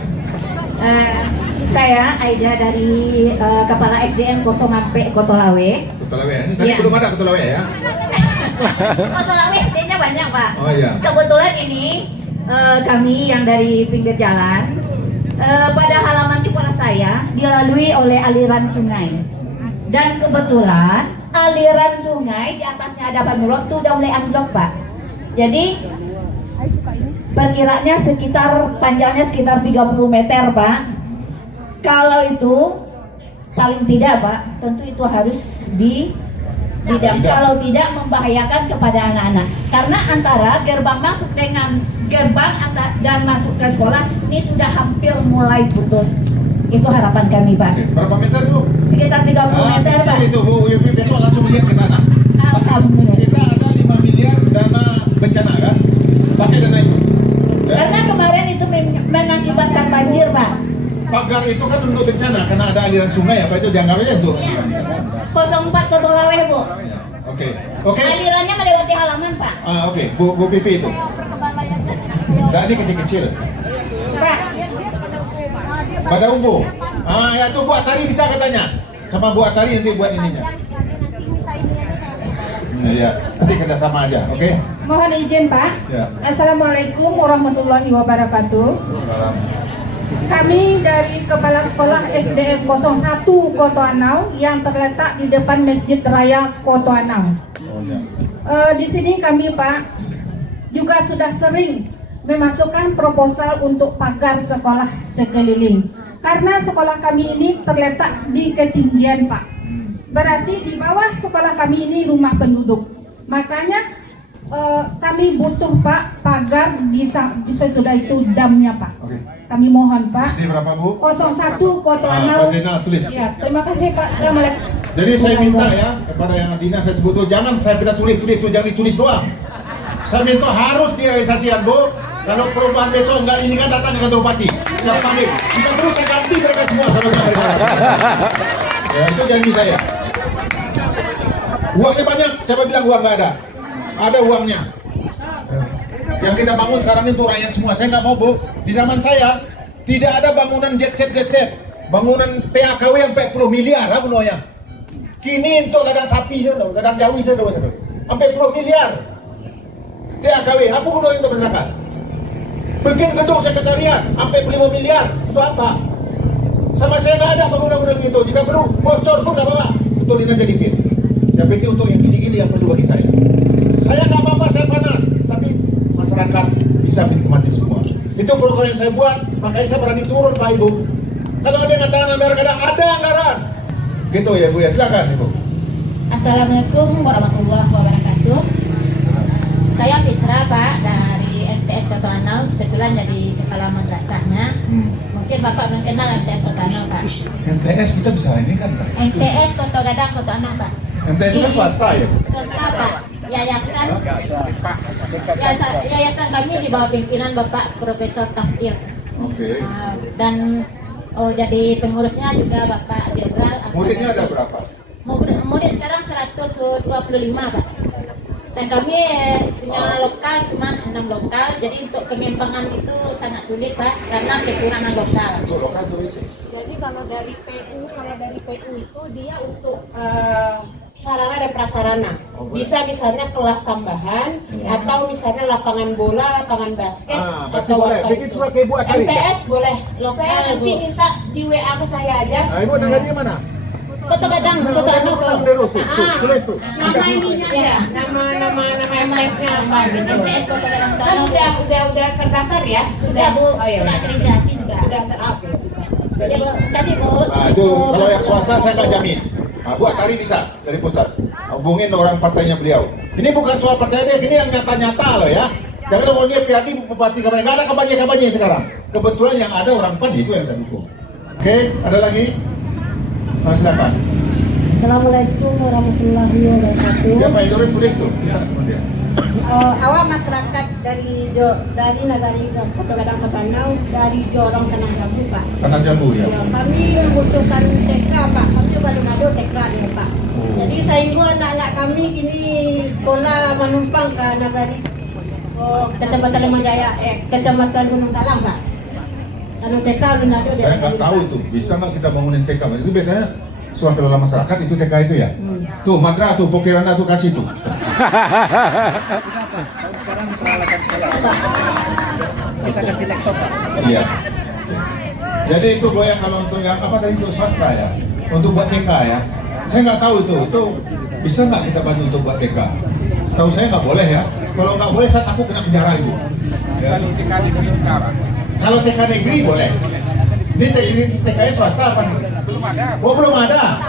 Saya Aida dari Kepala SDN 06P Kotolawe. Kotolawe. Ini tadi Iya. belum ada Kotolawe ya. Kotolawe SD-nya banyak Pak. Oh iya. Kebetulan ini kami yang dari pinggir jalan, pada halaman sekolah saya dilalui oleh aliran sungai. Dan kebetulan aliran sungai di atasnya ada panyulok itu udah mulai anjlok Pak. Jadi perkiranya panjangnya sekitar 30 meter Pak. Kalau itu paling tidak Pak, tentu itu harus didam. Kalau tidak membahayakan kepada anak-anak. Karena antara gerbang masuk dengan gerbang dan masuk ke sekolah ini sudah hampir mulai putus. Itu harapan kami Pak. Oke, berapa meter Bu? Sekitar 30 meter kecil Pak. itu Bu, besok langsung lihat ke sana. Alhamdulillah. Kita ada 5 miliar dana bencana kan? Pakai dana itu. Ya. Karena kemarin itu mengakibatkan banjir Pak. Pagar itu kan untuk bencana karena ada aliran sungai apa itu dianggap aja untuk aliran bencana. 04 Kotolawe Bu. Oke. Alirannya melewati halaman Pak. Oke. Bu Vivi itu. Nah, ini kecil-kecil. Pak. Pada umbu. Ya tuh Bu Atari bisa katanya. Sama Bu Atari nanti buat ininya. Iya, nanti kerjasama aja, oke? Mohon izin Pak. Ya. Assalamualaikum warahmatullahi wabarakatuh. Salam. Kami dari Kepala Sekolah SDN 01 Koto Anau yang terletak di depan Masjid Raya Koto Anau. Oh ya. Di sini kami Pak juga sudah sering memasukkan proposal untuk pagar sekolah sekeliling. Karena sekolah kami ini terletak di ketinggian Pak. Berarti di bawah sekolah kami ini rumah penduduk. Makanya kami butuh Pak pagar bisa sudah itu damnya Pak. Oke. Kami mohon Pak. Ini berapa Bu? 01 Koto Anau. Pak Zainal tulis. Ya, terima kasih Pak. Assalamualaikum. Jadi saya minta ya kepada yang dinas saya sebut tuh jangan saya minta tulis jangan ditulis doang. Saya minta harus direalisasikan Bu. Kalau perubahan besok enggak ini kan datang di kantor bupati. Siapa panggil? Kita terus saya ganti mereka semua sama mereka. Ya. Ya, itu janji saya. Uangnya banyak, siapa bilang uang nggak ada? Ada uangnya. Yang kita bangun sekarang itu rakyat semua. Saya nggak mau, Bu. Di zaman saya tidak ada bangunan jet-set. Bangunan TAKW yang 40 miliar, apa ya? Kini untuk ladang sapi, ladang jauh sampai 10 miliar. TAKW, apa gunanya untuk masyarakat? Bikin gedung sekretariat, sampai 5 miliar. Untuk apa? Sama saya nggak ada bangunan-bangunan itu. Jika perlu bocor pun nggak apa-apa. Betulin aja dikit. Yang penting untuk yang gini-gini yang perlu bagi saya. Saya nggak apa-apa, saya panas. Tapi masyarakat bisa menikmati semua. Itu program yang saya buat, makanya saya berani turun, Pak Ibu. Kalau ada yang katakan anggaran, ada anggaran. Gitu ya Bu ya, silakan Ibu. Assalamualaikum warahmatullahi wabarakatuh. Saya Fitra Pak dari MTS Koto Anau, kebetulan jadi kepala madrasahnya. Mungkin Bapak mengenal MTS Koto Anau Pak. MTS kita bisa ini kan Pak? MTS Koto Gadang Koto Anau Pak. MTS itu kan swasta ya? Swasta Pak. Yayasan kami di bawah pimpinan Bapak Profesor Tafir. Oke. Dan jadi pengurusnya juga Bapak Jenderal. Muridnya ada berapa? Murid sekarang 125 Pak. Dan kami punya lokal cuma 6 lokal, jadi untuk pengembangan itu sangat sulit Pak karena kekurangan lokal. Lokal tulis. Jadi kalau dari PU itu dia untuk sarana dan prasarana. Bisa misalnya kelas tambahan atau misalnya lapangan bola, lapangan basket atau boleh. Bikin surat ke Ibu Atari. MTS boleh. Saya nanti minta di WA ke saya aja. Nah, Ibu nanti mana? Koto Gadang, Koto Anau. Nama ininya ya, nama MTS-nya apa gitu. MTS Koto Gadang. Kan udah terdaftar ya? Sudah Bu, sudah terindikasi juga. Udah terupdate bisa. Jadi Bu, kasih Bu. Nah itu kalau yang swasta saya nggak jamin. Nah, Bu Atari bisa dari pusat. Hubungin orang partainya beliau. Ini bukan soal partai dia, ini yang nyata-nyata loh ya. Jangan kalau dia PAD bupati kampanye, nggak ada kampanye sekarang. Kebetulan yang ada orang PAN itu yang saya dukung. Oke, ada lagi? Nah, silakan. Assalamualaikum warahmatullahi wabarakatuh. Ya Pak Idris tulis tuh. Awal masyarakat dari Nagari Koto Gadang Koto Anau dari Jorong Tanah Jambu Pak. Tanah Jambu ya. Ya, kami membutuhkan TK Pak. Kami juga ada TK ya Pak. Jadi sehingga anak-anak kami kini sekolah menumpang ke Nagari Kecamatan Lemajaya, Kecamatan Gunung Talang Pak. Kalau TK belum ada. Saya nggak tahu itu. Bisa nggak kita bangunin TK? Itu biasanya suara kelola masyarakat itu TK itu ya. Tuh Magra tuh Pokirana tuh kasih tuh. Kita kasih laptop Pak. Iya. Jadi itu goyang kalau untuk yang apa tadi untuk swasta ya, untuk buat TK ya. Saya nggak tahu itu bisa nggak kita bantu untuk buat TK. Setahu saya nggak boleh ya. Kalau nggak boleh saya takut kena penjara itu. Kalau TK negeri bisa. Kalau TK negeri boleh. Ini TK-nya swasta apa nih? Belum ada. Oh belum ada.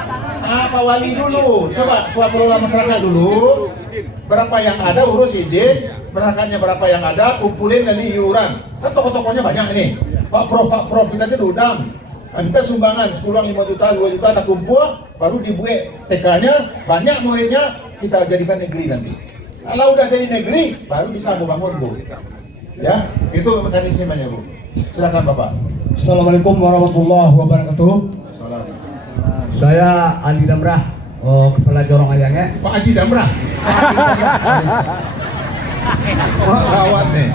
Pak Wali dulu. Coba suap kelola masyarakat dulu. Berapa yang ada urus izin. Berangkatnya berapa yang ada, kumpulin dari iuran. Kan toko-tokonya banyak ini. Pak Prof kita itu diundang. Kita sumbangan sekurang 5 juta, 2 juta tak kumpul, baru dibuat TK-nya, banyak muridnya, kita jadikan negeri nanti. Kalau udah jadi negeri, baru bisa bangun Bu. Ya, itu mekanismenya Bu. Silakan Bapak. Assalamualaikum warahmatullahi wabarakatuh. Salam. Saya Andi Damrah, Kepala Jorong Ayangnya. Pak Haji Damrah. Wah, gawat nih.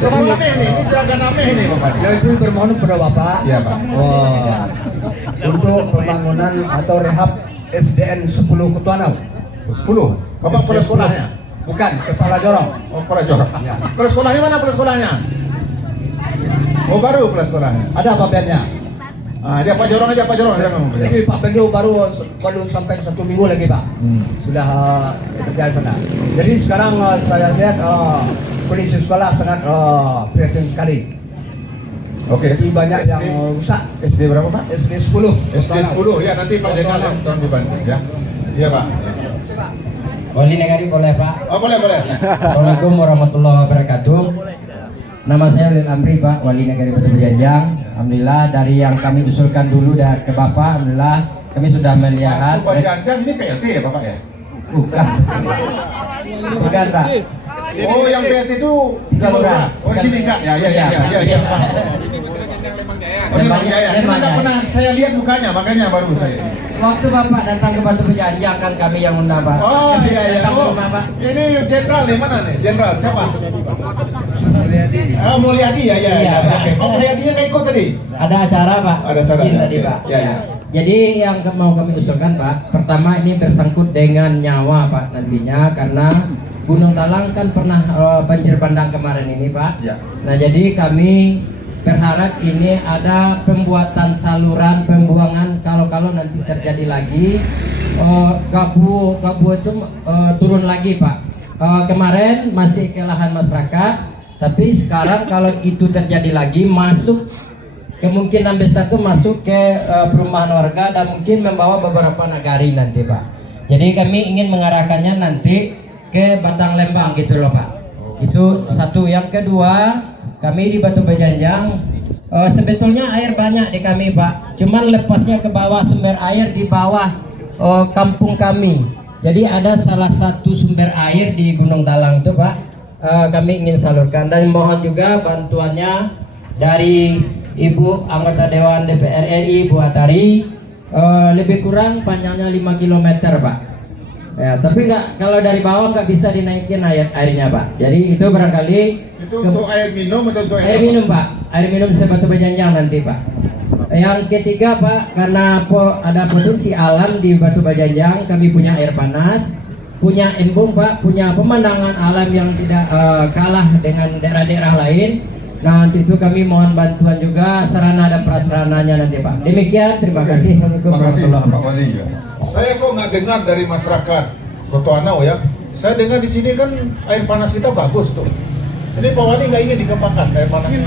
Ini jaga nameh ini Bapak. Yaitu bermohon kepada Bapak, Iya Pak. untuk pembangunan atau rehab SDN 10 Koto Anau. 10. Bapak kepala sekolahnya? Bukan, Kepala Jorong. Oh, kepala jorong. Ya. Kepala sekolahnya mana kepala sekolahnya? Oh, baru kepala sekolahnya. Ada apa bednya? Ah, dia Pak Jorong aja, Pak Jorong. Dia ngomong. Jadi Pak Bendu baru sampai 1 minggu lagi Pak. Sudah berjalan sana. Jadi sekarang saya lihat kondisi sekolah sangat prihatin sekali. Oke. Jadi banyak yang rusak. SD berapa Pak? SD 10. SD 10 ya, nanti Pak Jenderal yang tolong dibantu ya. Iya Pak. Wali Negari boleh Pak? Oh boleh. Assalamualaikum warahmatullahi wabarakatuh. Nama saya Lil Amri Pak, Wali Negari Batu Berjanjang. Alhamdulillah dari yang kami usulkan dulu ke Bapak, alhamdulillah kami sudah melihat. Batu Berjanjang ini PLT ya Bapak ya? Bukan Pak. Oh yang PLT itu Lurah. Oh sini enggak? Ya Pak. Oh, ini Bang Jaya. Cuma nggak pernah saya lihat mukanya, makanya baru saya. Waktu Bapak datang ke Batu Pejanjang kan kami yang undang Pak. Oh iya iya. Datang ke Oh, rumah, Pak. ini jenderal nih, mana nih? Jenderal siapa? Mulyadi. Oh Mulyadi ya ya. Iya, Pak. Oke. Oh Mulyadinya nggak ikut tadi? Ada acara Pak. Ada acara, Izin ya, tadi ya, Pak. ya, ya. Jadi yang mau kami usulkan Pak, pertama ini bersangkut dengan nyawa Pak nantinya karena Gunung Talang kan pernah banjir bandang kemarin ini Pak. Ya. Nah jadi kami berharap ini ada pembuatan saluran pembuangan kalau nanti terjadi lagi gabu itu turun lagi Pak. Kemarin masih ke lahan masyarakat, tapi sekarang kalau itu terjadi lagi masuk kemungkinan besar itu masuk ke perumahan warga dan mungkin membawa beberapa nagari nanti Pak. Jadi kami ingin mengarahkannya nanti ke Batang Lembang gitu loh Pak. Itu satu. Yang kedua, kami di Batu Pejanjang sebetulnya air banyak di kami Pak. Cuman lepasnya ke bawah sumber air di bawah kampung kami. Jadi ada salah satu sumber air di Gunung Talang itu Pak. Kami ingin salurkan dan mohon juga bantuannya dari Ibu anggota Dewan DPR RI Bu Atari. Lebih kurang panjangnya 5 km Pak. Ya, tapi nggak, kalau dari bawah nggak bisa dinaikin airnya Pak. Jadi itu barangkali Itu untuk air minum atau untuk air minum Pak. Air minum Batu Pejanjang nanti Pak. Yang ketiga Pak, karena ada potensi alam di Batu Pejanjang, kami punya air panas, punya embung Pak, punya pemandangan alam yang tidak kalah dengan daerah-daerah lain. Nah, untuk itu kami mohon bantuan juga sarana dan prasarananya nanti Pak. Demikian, terima kasih. Assalamualaikum Terima kasih warahmatullahi Pak Wali ya. Saya kok nggak dengar dari masyarakat Koto Anau ya. Saya dengar di sini kan air panas kita bagus tuh. Ini Pak Wali nggak ingin dikembangkan air panas itu.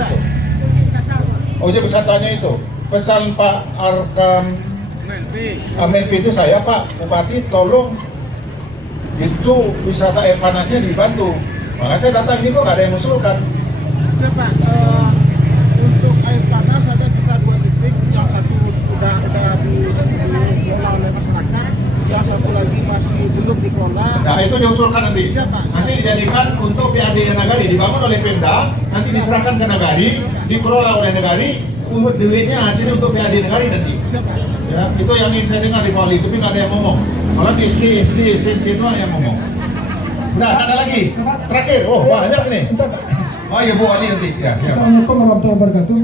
Oh jadi wisatanya itu. Pesan Pak Arkam Menpi itu saya Pak Bupati tolong itu wisata air panasnya dibantu. Makanya saya datang ini kok nggak ada yang usulkan. Pak, untuk air panas ada kita 2 titik, yang satu sudah dikelola oleh masyarakat, yang satu lagi masih belum dikelola. Nah itu diusulkan nanti. Nanti dijadikan untuk PAD Nagari, dibangun oleh Pemda, nanti diserahkan ke Nagari, dikelola oleh Nagari, duitnya hasilnya untuk PAD Nagari nanti. Ya, itu yang ingin saya dengar di Bali, tapi nggak ada yang ngomong. Kalau di SD, SMP itu yang ngomong. Udah, ada lagi. Terakhir, oh banyak ini. Oh iya Bu Ali nanti. Ya, ya, Assalamualaikum warahmatullahi wabarakatuh.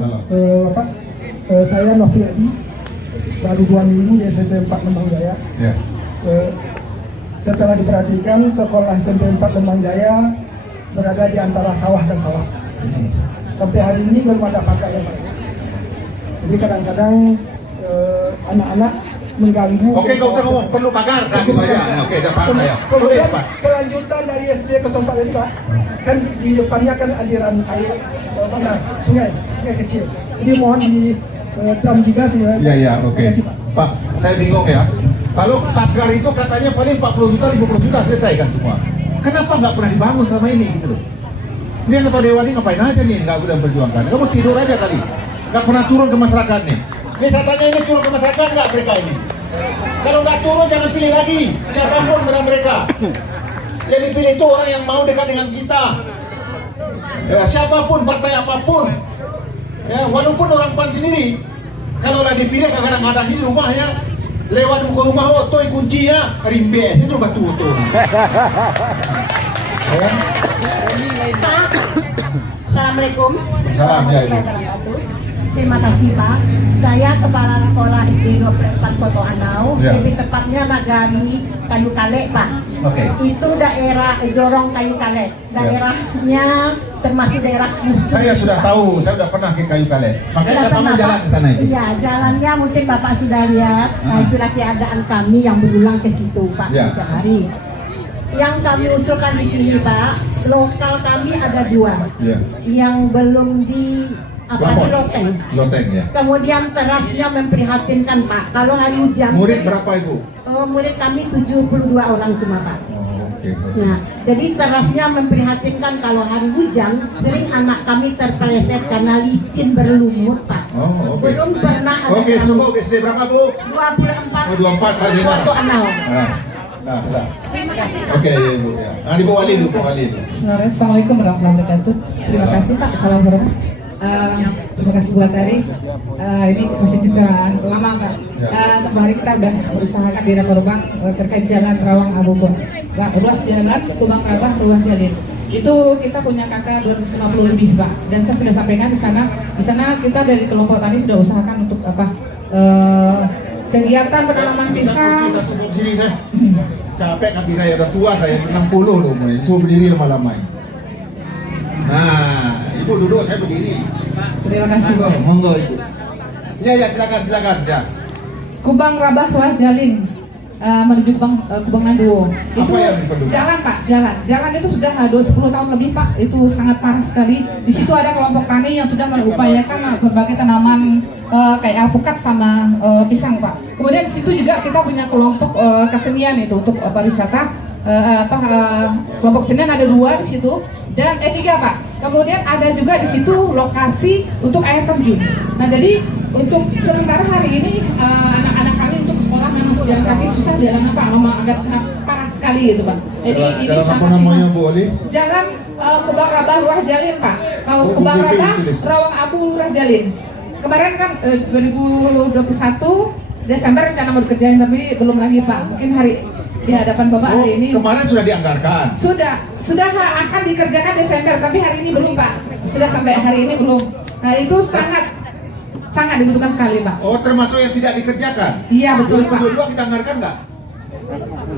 Bapak, saya Noviadi, baru 2 minggu di SMP 4 Lembang Jaya. Ya. Setelah diperhatikan, sekolah SMP 4 Lembang Jaya berada di antara sawah dan sawah. Sampai hari ini belum ada pakai ya Pak. Jadi kadang-kadang anak-anak mengganggu. Oke, nggak usah ngomong, perlu pagar, nah, gitu aja. Oke, dapat ya. Kemudian Pak. kelanjutan dari SD 04 ini Pak, kan di depannya kan aliran air sungai kecil. Jadi mohon di drum juga sih. Iya, iya, oke. Terima kasih, Pak. Pak, saya bingung ya. Kalau pagar itu katanya paling 40 juta, 50 juta selesai kan semua. Kenapa nggak pernah dibangun selama ini gitu loh? Ini yang ketua dewan ini ngapain aja nih, nggak udah berjuangkan. Kamu tidur aja kali. Nggak pernah turun ke masyarakat nih. Ini saya tanya ini turun ke masyarakat nggak mereka ini? Kalau nggak turun jangan pilih lagi. Siapapun mereka. Yang dipilih itu orang yang mau dekat dengan kita. Ya, siapapun, partai apapun. Ya, walaupun orang PAN sendiri. Kalau udah dipilih kadang-kadang di rumahnya lewat muka rumah toy kuncinya rimbe itu betul. Ya. Pak, Assalamualaikum. Salam ya Ibu. Terima kasih Pak. Saya Kepala Sekolah SD 24 Koto Anau, Ya. lebih tepatnya Nagari Kayu Kale Pak. Oke. Itu daerah Jorong Kayu Kale. Daerahnya termasuk daerah khusus. Saya sudah tahu, saya sudah pernah ke Kayu Kale. Makanya saya mau jalan ke sana itu. Iya, jalannya mungkin Bapak sudah lihat. Nah, itulah keadaan kami yang berulang ke situ Pak Ya. setiap hari. Yang kami usulkan di sini Pak, lokal kami ada 2. Ya. Yang belum di loteng. Loteng ya. Kemudian terasnya memprihatinkan Pak. Kalau hari hujan. Murid berapa Ibu? Murid kami 72 orang cuma Pak. Oh, oke. Nah, jadi terasnya memprihatinkan kalau hari hujan sering anak kami terpeleset karena licin berlumut Pak. Oh, oke. Belum pernah ada. Oke, cukup SD berapa Bu? 24. Oh, 24 Pak Jena. Koto Anau. Nah. Terima kasih Pak. Oke, ya Ibu ya. Nah, di Bu Wali dulu, Bu Wali. Assalamualaikum warahmatullahi wabarakatuh. Terima kasih Pak. Salam hormat. Terima kasih buat tadi. Ini masih cerita lama Pak. Kemarin kita udah berusaha di Rakorubang terkait jalan Rawang Abu Bon. Ruas jalan Kubang Rabah Ruas Jalin. Itu kita punya KK 250 lebih Pak. Dan saya sudah sampaikan di sana. Di sana kita dari kelompok tani sudah usahakan untuk kegiatan penanaman pisang. Sini saya. Capek kaki saya, udah tua saya, 60 loh umurnya. Suruh berdiri lama-lama. Nah, Ibu duduk, saya berdiri. Terima kasih Pak. Monggo Ibu. Ya, silakan ya. Kubang Rabah Ruas Jalin menuju Kubang Nanduo. Itu yang diperlukan? jalan Pak, jalan itu sudah 10 tahun lebih Pak. Itu sangat parah sekali. Di situ ada kelompok tani yang sudah mengupayakan berbagai tanaman kayak alpukat sama pisang Pak. Kemudian di situ juga kita punya kelompok kesenian itu untuk pariwisata. Kelompok kesenian ada 2 di situ dan 3 Pak. Kemudian ada juga di situ lokasi untuk air terjun. Nah jadi untuk sementara hari ini anak-anak kami untuk sekolah memang jalan kaki susah jalan Pak, memang agak sangat parah sekali gitu Pak. Jadi ini jalan apa sangat namanya Bu Oli? Jalan Kubang Rabah Ruas Jalin Pak. Kalau Kubang Rabah Rawang Abu Ruas Jalin. Kemarin kan 2021 Desember rencana mau dikerjain tapi belum lagi Pak. Mungkin hari di hadapan Bapak hari ini. Kemarin sudah dianggarkan. Sudah akan dikerjakan Desember tapi hari ini belum Pak. Sudah sampai hari ini belum. Nah itu sangat dibutuhkan sekali Pak. Oh, termasuk yang tidak dikerjakan? Iya betul Pak. 2022 kita anggarkan nggak?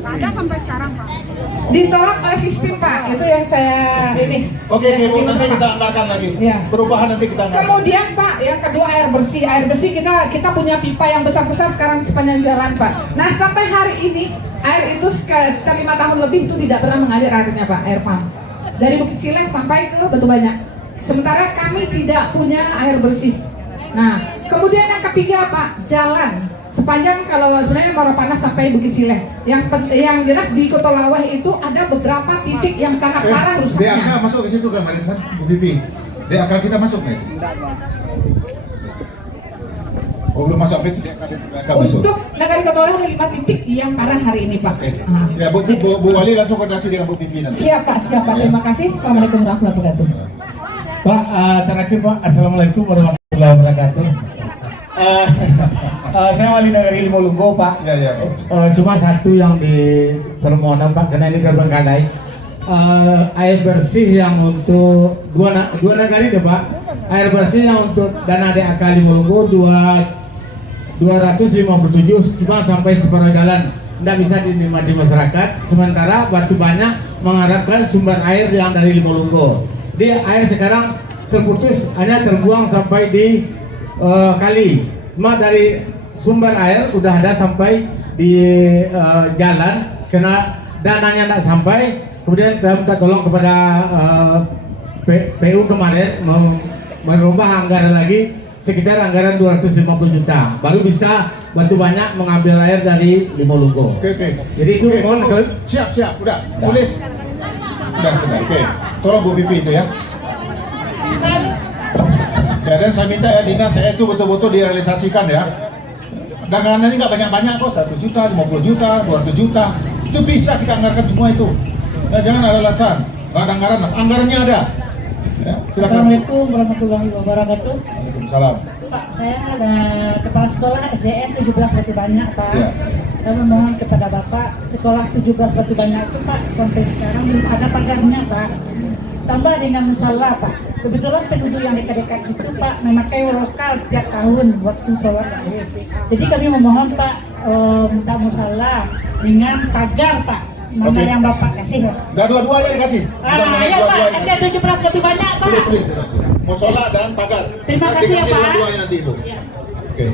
Ada sampai sekarang Pak. Ditolak oleh sistem Pak. Itu yang saya ini. Oke, Bu, nanti kita anggarkan lagi. Iya. Perubahan nanti kita anggarkan. Kemudian Pak, yang kedua air bersih. Air bersih kita punya pipa yang besar-besar sekarang di sepanjang jalan Pak. Nah sampai hari ini air itu sekitar 5 tahun lebih itu tidak pernah mengalir airnya Pak, air pump. Dari Bukit Sileh sampai ke Batu Banyak. Sementara kami tidak punya air bersih. Nah, kemudian yang ketiga Pak, jalan. Sepanjang kalau sebenarnya Marapanas sampai Bukit Sileh. Yang jelas di Kotolaweh itu ada beberapa titik yang sangat parah rusaknya. DAK masuk ke situ kemarin kan, Bu Vivi? DAK kita masuk nggak itu? Oh belum masuk, DAK masuk. Untuk negara Kotolaweh ada 5 titik yang parah hari ini Pak. Ya Bu Wali langsung koordinasi dengan Bu Vivi nanti. Siap Pak, terima kasih. Assalamualaikum warahmatullahi wabarakatuh. Pak, terakhir Pak, Assalamualaikum warahmatullahi wabarakatuh. Saya wali negeri Limolunggo Pak. Ya. Cuma satu yang di permohonan Pak, karena ini Terbengkalai. Air bersih yang untuk dua negari deh Pak. Air bersih yang untuk dana DAK Limolunggo 257 cuma sampai separuh jalan. Tidak bisa dinikmati masyarakat. Sementara Batu Banyak mengharapkan sumber air yang dari Limolunggo. Di air sekarang terputus, hanya terbuang sampai di kali. Cuma dari sumber air udah ada sampai di jalan, kena dananya tidak sampai. Kemudian saya minta tolong kepada PU kemarin merubah anggaran lagi sekitar anggaran 250 juta. Baru bisa Batu Banyak mengambil air dari Limolunggo. Oke. Jadi itu mohon Siap, udah. Tulis. Udah. Oke. Tolong Bu Vivi itu ya. Ya, dan saya minta ya dinas saya itu betul-betul direalisasikan ya. Dagangan ini nggak banyak-banyak kok, 1 juta, 50 juta, 200 juta. Itu bisa kita anggarkan semua itu. Ya, jangan ada alasan. Nggak ada anggarannya ada. Ya, silakan. Assalamualaikum warahmatullahi wabarakatuh. Waalaikumsalam. Pak, saya ada kepala sekolah SDN 17 Batu Banyak Pak. Ya. Saya memohon kepada Bapak, sekolah 17 Batu Banyak itu Pak sampai sekarang belum ada pagarnya Pak. Tambah dengan musola Pak. Kebetulan penduduk yang dekat-dekat situ Pak memakai lokal tiap tahun waktu sholat Tarawih. Jadi kami memohon Pak minta musola dengan pagar Pak. Mana yang Bapak kasih? Nggak dua-duanya dikasih. Ayo Pak, ada 17 Batu Banyak Pak. Tulis. Musola dan pagar. Terima kasih ya Pak. Dua-duanya nanti Ibu. Oke.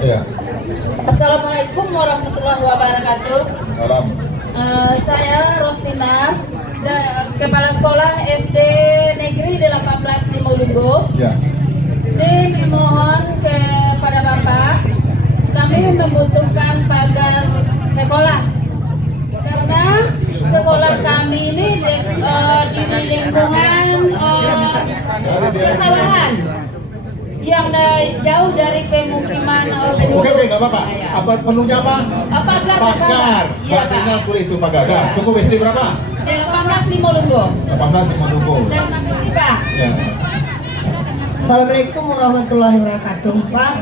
Iya. Assalamualaikum warahmatullahi wabarakatuh. Salam. Saya Rostina, Kepala Sekolah SD Negeri 18 Limolunggo. Ya. Ini mohon kepada Bapak, kami membutuhkan pagar sekolah karena sekolah kami ini di lingkungan persawahan yang jauh dari pemukiman penduduk. Oke, nggak apa-apa. Apa perlunya apa? Pagar. Iya Pak. Tinggal kulit itu pagar. Nah, cukup SD berapa? 18 Limolunggo. 18 Limolunggo. Terima kasih Pak. Ya. Assalamualaikum warahmatullahi wabarakatuh, Pak.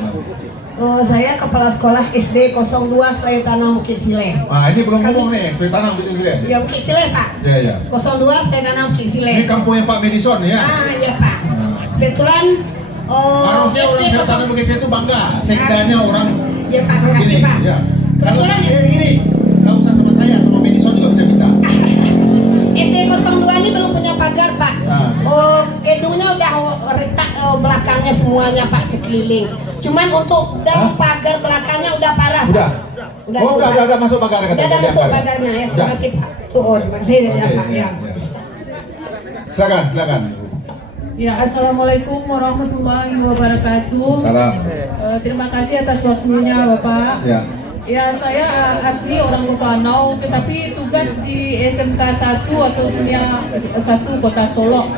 Saya kepala sekolah SD 02 Selayu Tanah Bukit Sileh. Ah, ini belum ngomong nih, Selayu Tanah Bukit Sileh. Ya, Bukit Sileh, Pak. Ya, ya. 02 Selayu Tanah Bukit Sileh. Ini kampungnya Pak Madison ya? Iya, Pak. Kebetulan harusnya orang Selayu Tanah Bukit Sileh itu bangga. Sekdanya orang ya, Pak, makasih, Pak. Ya. Kalau Kebetulan ini, nggak usah sama saya, sama Madison juga bisa minta. SD 02 ini belum punya pagar, Pak. Gedungnya udah retak belakangnya semuanya, Pak, sekeliling. Cuman untuk pagar belakangnya udah parah. Udah masuk pagar Udah masuk pagarnya ya. Terima kasih, Pak. Terima kasih ya, Pak. Ya. Silakan. Ya, assalamualaikum warahmatullahi wabarakatuh. Salam. Terima kasih atas waktunya, Bapak. Ya. Ya, saya asli orang Kota Anau, tetapi tugas di SMK 1 atau Sunia 1 Kota Solo.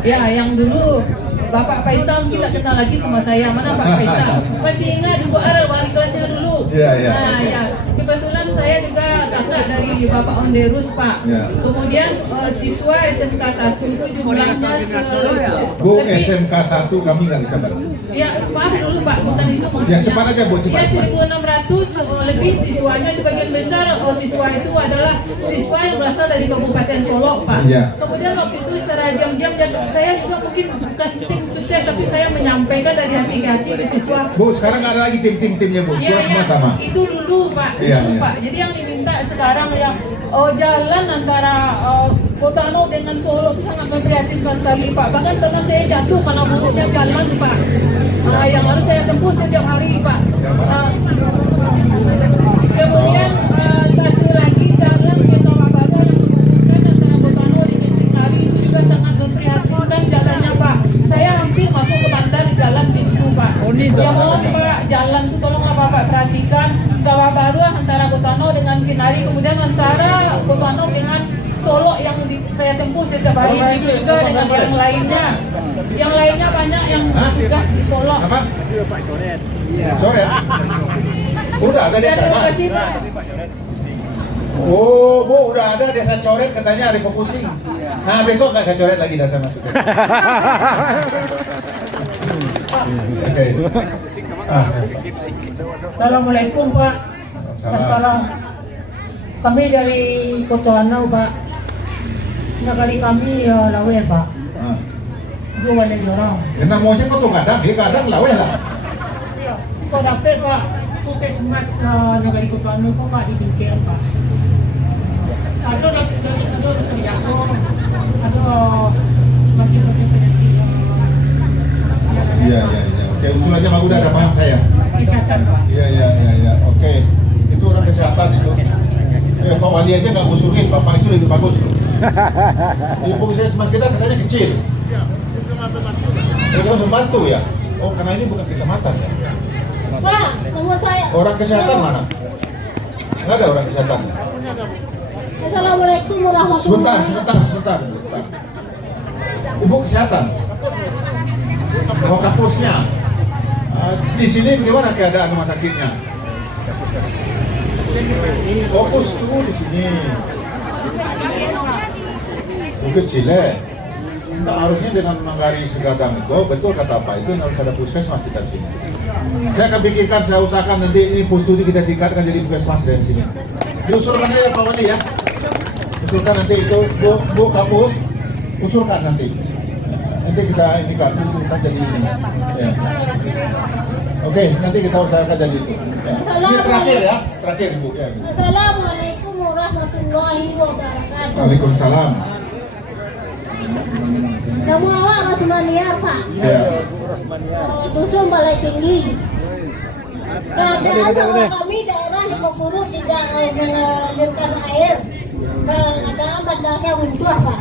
Ya, yang dulu Bapak Faisal mungkin tidak kenal lagi sama saya. Mana Pak Faisal? Masih ingat Ibu Arel wali kelasnya dulu? Iya. Nah, ya. Kebetulan saya juga kakak dari Bapak Onderus, Pak. Ya. Kemudian siswa SMK 1 itu jumlahnya Bu, SMK 1 kami nggak bisa bantu. Ya, maaf dulu Pak, bukan itu maksudnya. Ya, cepat aja Bu, cepat. Ya, 1.600 lebih siswanya, sebagian besar siswa itu adalah siswa yang berasal dari Kabupaten Solo, Pak. Iya. Kemudian waktu itu secara jam-jam, dan saya juga mungkin bukan tim sukses, tapi saya menyampaikan dari hati ke hati ke siswa. Bu, sekarang nggak ada lagi tim-timnya Bu, semua sama. Itu dulu Pak, Iya. Pak. Jadi yang diminta sekarang yang jalan antara Kota Anau dengan Solo itu sangat memprihatinkan sekali, Pak. Bahkan karena saya jatuh karena buruknya jalan, Pak. Yang harus saya tempuh setiap hari, Pak. Kemudian satu lagi jalan ke Sawah Baru yang menghubungkan antara Kota Anau dengan Cikari itu juga sangat memprihatinkan jalannya, Pak. Saya hampir masuk ke bandar jalan di situ, Pak. Ya mohon Pak, jalan itu tolonglah Bapak perhatikan. Sawah Baru antara Kota Anau dengan Kinari, kemudian antara Kota Anau dengan Solo yang saya tempuh setiap hari, itu juga dengan yang lainnya. Yang lainnya banyak yang tugas di Solo. Apa? Coret. Udah ada desa. Terima kasih, Pak. Oh, Bu, udah ada desa coret katanya ada pusing. Nah, besok nggak coret lagi desa masuk. Oke. Assalamualaikum, Pak. Assalam. Kami dari Kota Anau, Pak. Negari kami lawe, Pak. Dua wali orang. Kena mau sih kok kadang lawe lah. Kau dapat, Pak. Puskesmas negari Kota Anau, Pak, di Tingkian, Pak. Ada Iya. Oke, usulannya Pak udah ada paham saya. kesehatan, Pak. Iya. Oke. Itu orang kesehatan itu. Pak Wali aja nggak ngusulin, Bapak itu lebih bagus. Di puskesmas kita katanya kecil. Itu kan membantu ya. Oh, karena ini bukan kecamatan ya. Pak, nomor saya. Orang kesehatan mana? Nggak ada orang kesehatan. Assalamualaikum warahmatullahi wabarakatuh. Sebentar. Ibu kesehatan. Mau kapusnya. Di sini bagaimana keadaan rumah sakitnya? Fokus dulu di sini. Bukit Sileh. Nah, harusnya dengan Manggarai Segadang itu betul kata Pak itu harus ada puskesmas kita di sini. Saya akan pikirkan, saya usahakan nanti ini puskesmas kita tingkatkan jadi puskesmas dari sini. Diusulkan aja Pak Wali ya. Usulkan nanti itu Bu Kapus, usulkan nanti. Nanti kita ini kita jadi ini. Ya. Oke, nanti kita usahakan jadi itu. Ya. Ini terakhir Ibu ya. Assalamualaikum warahmatullahi wabarakatuh. Waalaikumsalam. Namun awak Rasmania, Pak. Ya. Dusun Balai Tinggi. Keadaan kami daerah di Kokuru tidak mengalirkan air. Keadaan bandarnya runtuh, Pak.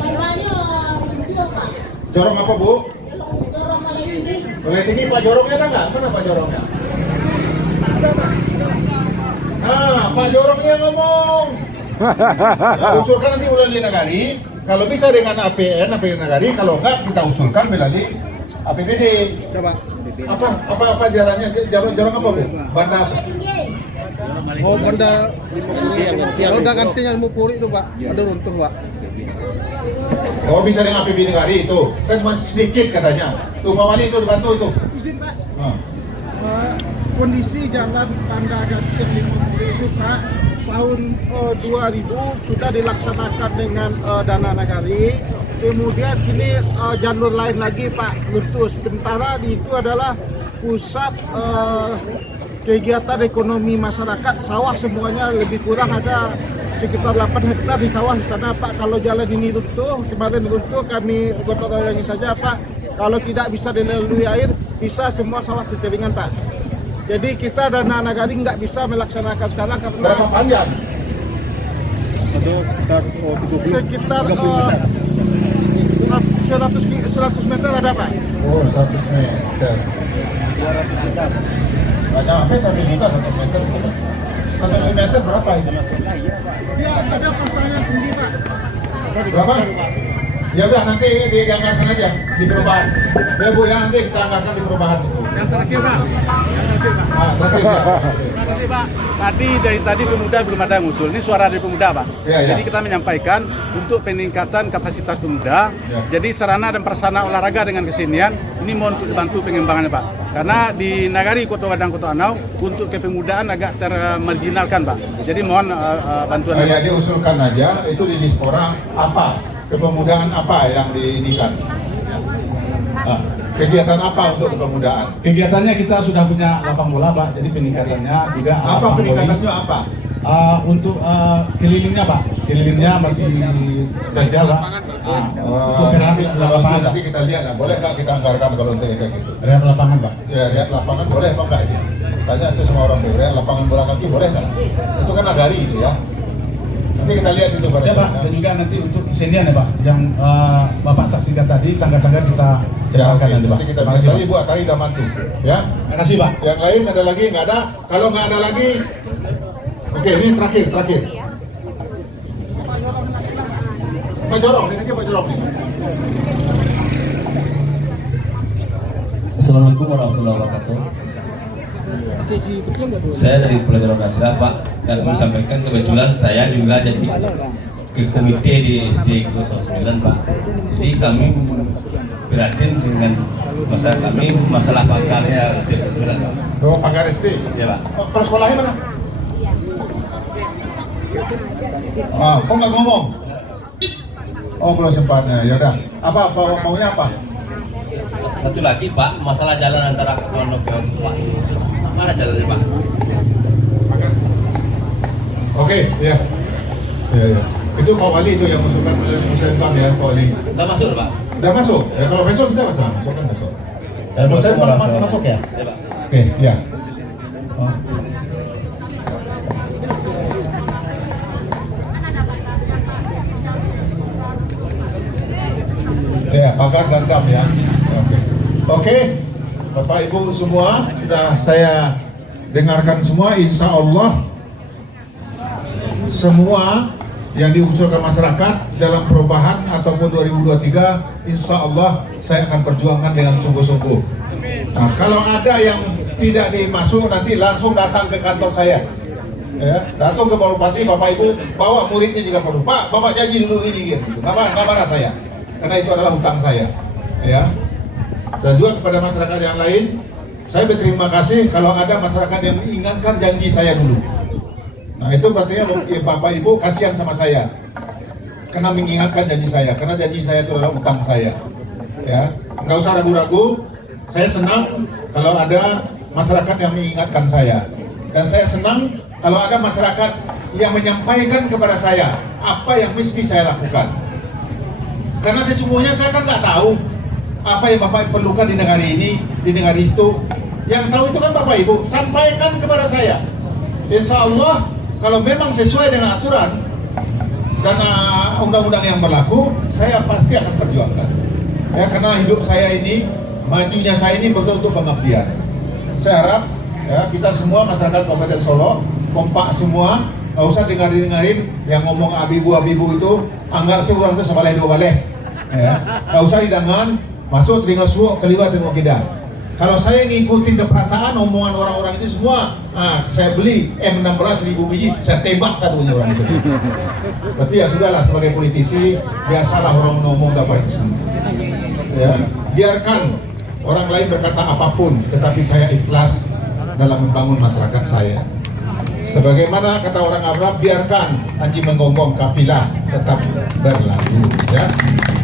Bandarnya runtuh, Pak. Jorong apa Bu? Jorong Balai Tinggi. Balai Tinggi Pak Jorongnya ada nggak? Mana Pak Jorongnya? Pak Jorongnya ngomong. Ya, usulkan nanti melalui Nagari. Kalau bisa dengan APN Nagari, kalau enggak kita usulkan melalui APBD. Apa jalannya? Jorong apa Bu? Bandar. Oh, benda kalau udah gantinya 50 itu Pak, ada runtuh Pak. Oh, bisa dengan APBD Negari itu, kan cuma sedikit katanya. Tuh Pak Wali itu dibantu itu. Izin Pak. Ah. Kondisi jalan tangga gantian 50 itu Pak, tahun 2000 sudah dilaksanakan dengan dana Nagari. Kemudian kini jalur lain lagi Pak Guntus. Sementara itu adalah pusat kegiatan ekonomi masyarakat, sawah semuanya lebih kurang ada sekitar 8 hektar di sawah di sana Pak. Kalau jalan ini runtuh, kemarin runtuh, kami gotong royong saja Pak. Kalau tidak bisa dilalui air, bisa semua sawah terkelingan Pak. Jadi kita dana Nagari nggak bisa melaksanakan sekarang karena Berapa panjang? ada sekitar 100 meter ada Pak. Oh, 100 meter. Banyak sampai 1 juta 1 meter. 1 meter berapa itu? Ya, ada pasarnya tinggi Pak. Berapa? Ya udah nanti dianggarkan aja di perubahan. Ya Bu, ya nanti kita anggarkan di perubahan itu. Yang terakhir Pak. Ah, terakhir ya. Terima kasih Pak. Dari tadi pemuda belum ada yang usul. Ini suara dari pemuda Pak. Ya, ya. Jadi kita menyampaikan untuk peningkatan kapasitas pemuda. Ya. Jadi sarana dan prasarana olahraga dengan kesenian ini mohon untuk dibantu pengembangannya Pak. Karena di Nagari Kota Wadang Kota Anau untuk kepemudaan agak termarginalkan Pak. Jadi mohon bantuan. Ya, diusulkan aja itu di Dispora apa? Kepemudaan apa yang diinikan? Kegiatan apa untuk kepemudaan? Kegiatannya kita sudah punya lapang bola Pak, jadi peningkatannya juga Apa peningkatannya apa? Untuk kelilingnya Pak, kelilingnya masih terjal Pak. Untuk penampilan lapangan Nanti kita lihat lah, boleh nggak kita anggarkan kalau untuk kayak gitu? Lihat lapangan Pak. Ya, lihat lapangan boleh apa enggak itu? Tanya itu semua orang boleh, lapangan bola kaki boleh nggak? Itu kan Nagari itu ya. Nanti kita lihat itu Pak. Siapa? Dan juga nanti untuk kesenian ya Pak, yang Bapak saksikan tadi, sanggar-sanggar kita Ya, oke. nanti Pak. Nanti kita Terima bisa kasih, lagi Bu Atari udah mantu. Ya. Terima kasih Pak. Yang lain ada lagi? Nggak ada? Kalau nggak ada lagi, oke ini terakhir. Pak Jorong, ini aja Pak Jorong nih. Assalamualaikum warahmatullahi wabarakatuh. Saya dari Pulau Kasra Pak, dan kami sampaikan kebetulan saya juga jadi ke komite di SD 09 Pak. Jadi kami prihatin dengan masalah kami, masalah pagarnya SD 09 Pak. Oh, pagar SD? Ya Pak. Oh, kalau sekolahnya mana? Kok nggak ngomong? Oh, belum sempatnya. Ya udah. Apa maunya apa? Satu lagi Pak, masalah jalan antara Pondok ke Pak. Mana jalannya Pak? Oke, ya. Ya. Itu Pak Wali itu yang masukkan musembang ya, Pak Wali. Udah masuk Pak? Udah masuk. Ya kalau besok kita masuk kan besok. Ya, musembang masuk ya? Ya Pak. Oke, ya. Oh. Ya, pagar dan dam ya. Oke. Bapak Ibu semua sudah saya dengarkan semua. Insya Allah semua yang diusulkan masyarakat dalam perubahan ataupun 2023, insya Allah saya akan perjuangkan dengan sungguh-sungguh. Nah, kalau ada yang tidak dimasuk nanti langsung datang ke kantor saya. Ya, datang ke Pak Bupati, Bapak Ibu bawa muridnya juga perlu. Pak, Bapak janji dulu ini gitu. Nggak marah saya, karena itu adalah hutang saya. Ya. Dan juga kepada masyarakat yang lain, saya berterima kasih kalau ada masyarakat yang mengingatkan janji saya dulu. Nah itu berarti ya, Bapak Ibu kasihan sama saya, karena mengingatkan janji saya, karena janji saya itu adalah utang saya. Ya, nggak usah ragu-ragu. Saya senang kalau ada masyarakat yang mengingatkan saya, dan saya senang kalau ada masyarakat yang menyampaikan kepada saya apa yang mesti saya lakukan. Karena sesungguhnya saya kan nggak tahu apa yang Bapak perlukan di negara ini, di negara itu. Yang tahu itu kan Bapak Ibu, sampaikan kepada saya. Insya Allah kalau memang sesuai dengan aturan dan undang-undang yang berlaku, saya pasti akan perjuangkan. Ya, karena hidup saya ini, majunya saya ini betul-betul pengabdian. Saya harap ya, kita semua masyarakat Kabupaten Solo kompak semua, nggak usah dengerin yang ngomong abibu-abibu itu, anggap seorang itu sebaleh dua baleh. Ya, nggak usah didangan, masuk telinga suuk, keliwat tengok kita. Kalau saya ngikutin keperasaan omongan orang-orang itu semua, saya beli M16 1000 biji, saya tembak satunya orang itu. Tapi ya sudahlah, sebagai politisi biasalah orang ngomong dapat itu semua. Ya, biarkan orang lain berkata apapun, tetapi saya ikhlas dalam membangun masyarakat saya. Sebagaimana kata orang Arab, biarkan anjing menggonggong, kafilah tetap berlalu. Ya,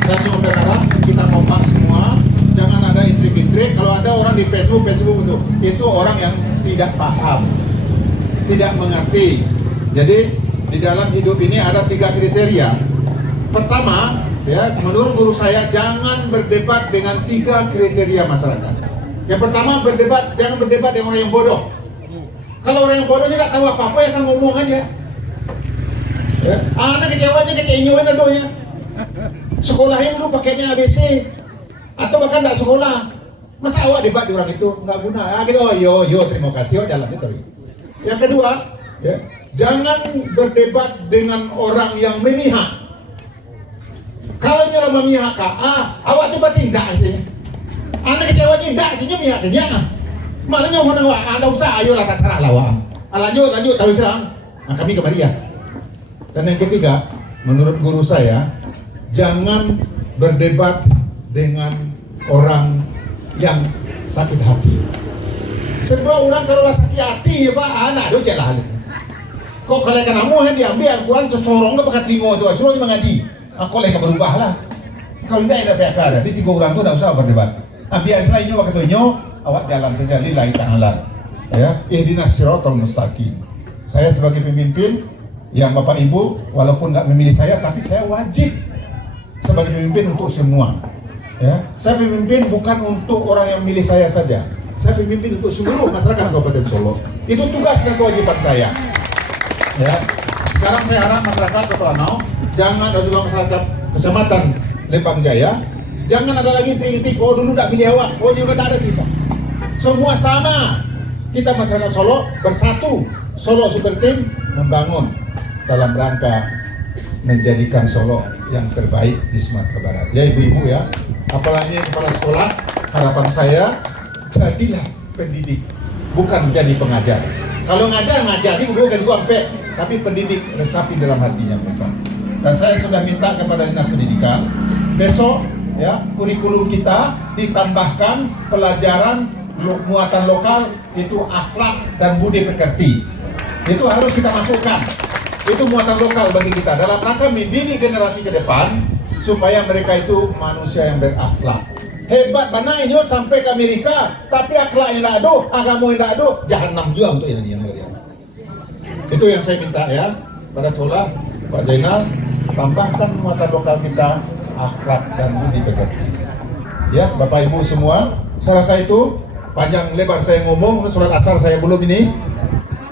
saya cuma berharap kita kompak semua. Jangan ada intrik-intrik. Kalau ada orang di Facebook itu orang yang tidak paham, tidak mengerti. Jadi di dalam hidup ini ada 3 kriteria. Pertama, ya, menurut guru saya, jangan berdebat dengan 3 kriteria masyarakat. Yang pertama, jangan berdebat dengan orang yang bodoh. Kalau orang yang bodoh tidak tahu apa-apa, ya kan ngomong aja. Ya, anak kecewanya kecenyuan adonya. Sekolahin dulu pakainya ABC. Atau bahkan tidak sekolah, masa awak debat di orang itu nggak guna. Yo terima kasih, jalan itu. Yang kedua, ya, jangan berdebat dengan orang yang memihak. Kalau dia orang memihak, awak coba tindak aja. Anak kecewa tidak, artinya memihak dia. Maknanya orang awak, anda usah, ayolah terserah lawan. Lanjut, tahu serang. Kami kembali ya. Dan yang ketiga, menurut guru saya, jangan berdebat dengan orang yang sakit hati. Sebab orang kalau sakit hati ya Pak, anak itu jalan. Kok kalau kamu yang diambil Al-Quran sesorong ke pakai telinga itu, suruh mengaji. Kok mereka berubah lah. Kalau tidak ada PK ada, di 3 orang itu tidak usah berdebat. Biar selainnya waktu itu awak jalan saja lillahi ta'ala. Ya, ihdinas siratal mustaqim. Saya sebagai pemimpin yang Bapak Ibu walaupun nggak memilih saya, tapi saya wajib sebagai pemimpin untuk semua. Ya, saya pemimpin bukan untuk orang yang memilih saya saja. Saya pemimpin untuk seluruh masyarakat Kabupaten Solo. Itu tugas dan kewajiban saya. Ya, sekarang saya harap masyarakat Kota Anau, jangan ada juga masyarakat Kecamatan Lembang Jaya, jangan ada lagi kritik. Oh dulu tak pilih awak, oh juga tak ada kita. Semua sama. Kita masyarakat Solo bersatu. Solo Super Team membangun dalam rangka menjadikan Solo yang terbaik di Sumatera Barat. Ya ibu-ibu ya. Apalagi kepala sekolah, harapan saya jadilah pendidik, bukan menjadi pengajar. Kalau ngajar sih bukan sampai, tapi pendidik resapi dalam hatinya mereka. Dan saya sudah minta kepada Dinas Pendidikan besok ya kurikulum kita ditambahkan pelajaran muatan lokal, itu akhlak dan budi pekerti. Itu harus kita masukkan. Itu muatan lokal bagi kita dalam rangka mendidik generasi ke depan supaya mereka itu manusia yang berakhlak. Hebat mana ini sampai ke Amerika, tapi akhlak yang tidak ada, agama yang tidak ada, jahanam juga untuk ini. Itu yang saya minta ya pada sekolah, Pak Zainal, tambahkan muatan lokal kita, akhlak dan budi pekerti. Ya, Bapak Ibu semua, saya rasa itu panjang lebar saya ngomong, surat asar saya belum ini.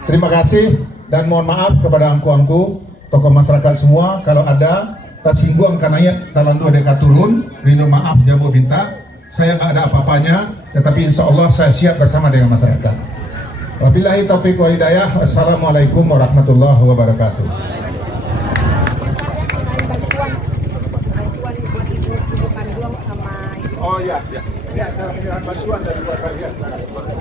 Terima kasih dan mohon maaf kepada angku-angku, tokoh masyarakat semua kalau ada tersinggung karena ya talandu deka turun, rindu maaf jamu minta. Saya nggak ada apa-apanya, tetapi insya Allah saya siap bersama dengan masyarakat. Wabillahi taufiq wal hidayah. Wassalamualaikum warahmatullahi wabarakatuh. Oh ya, ya. Ya, bantuan dari buat bagian.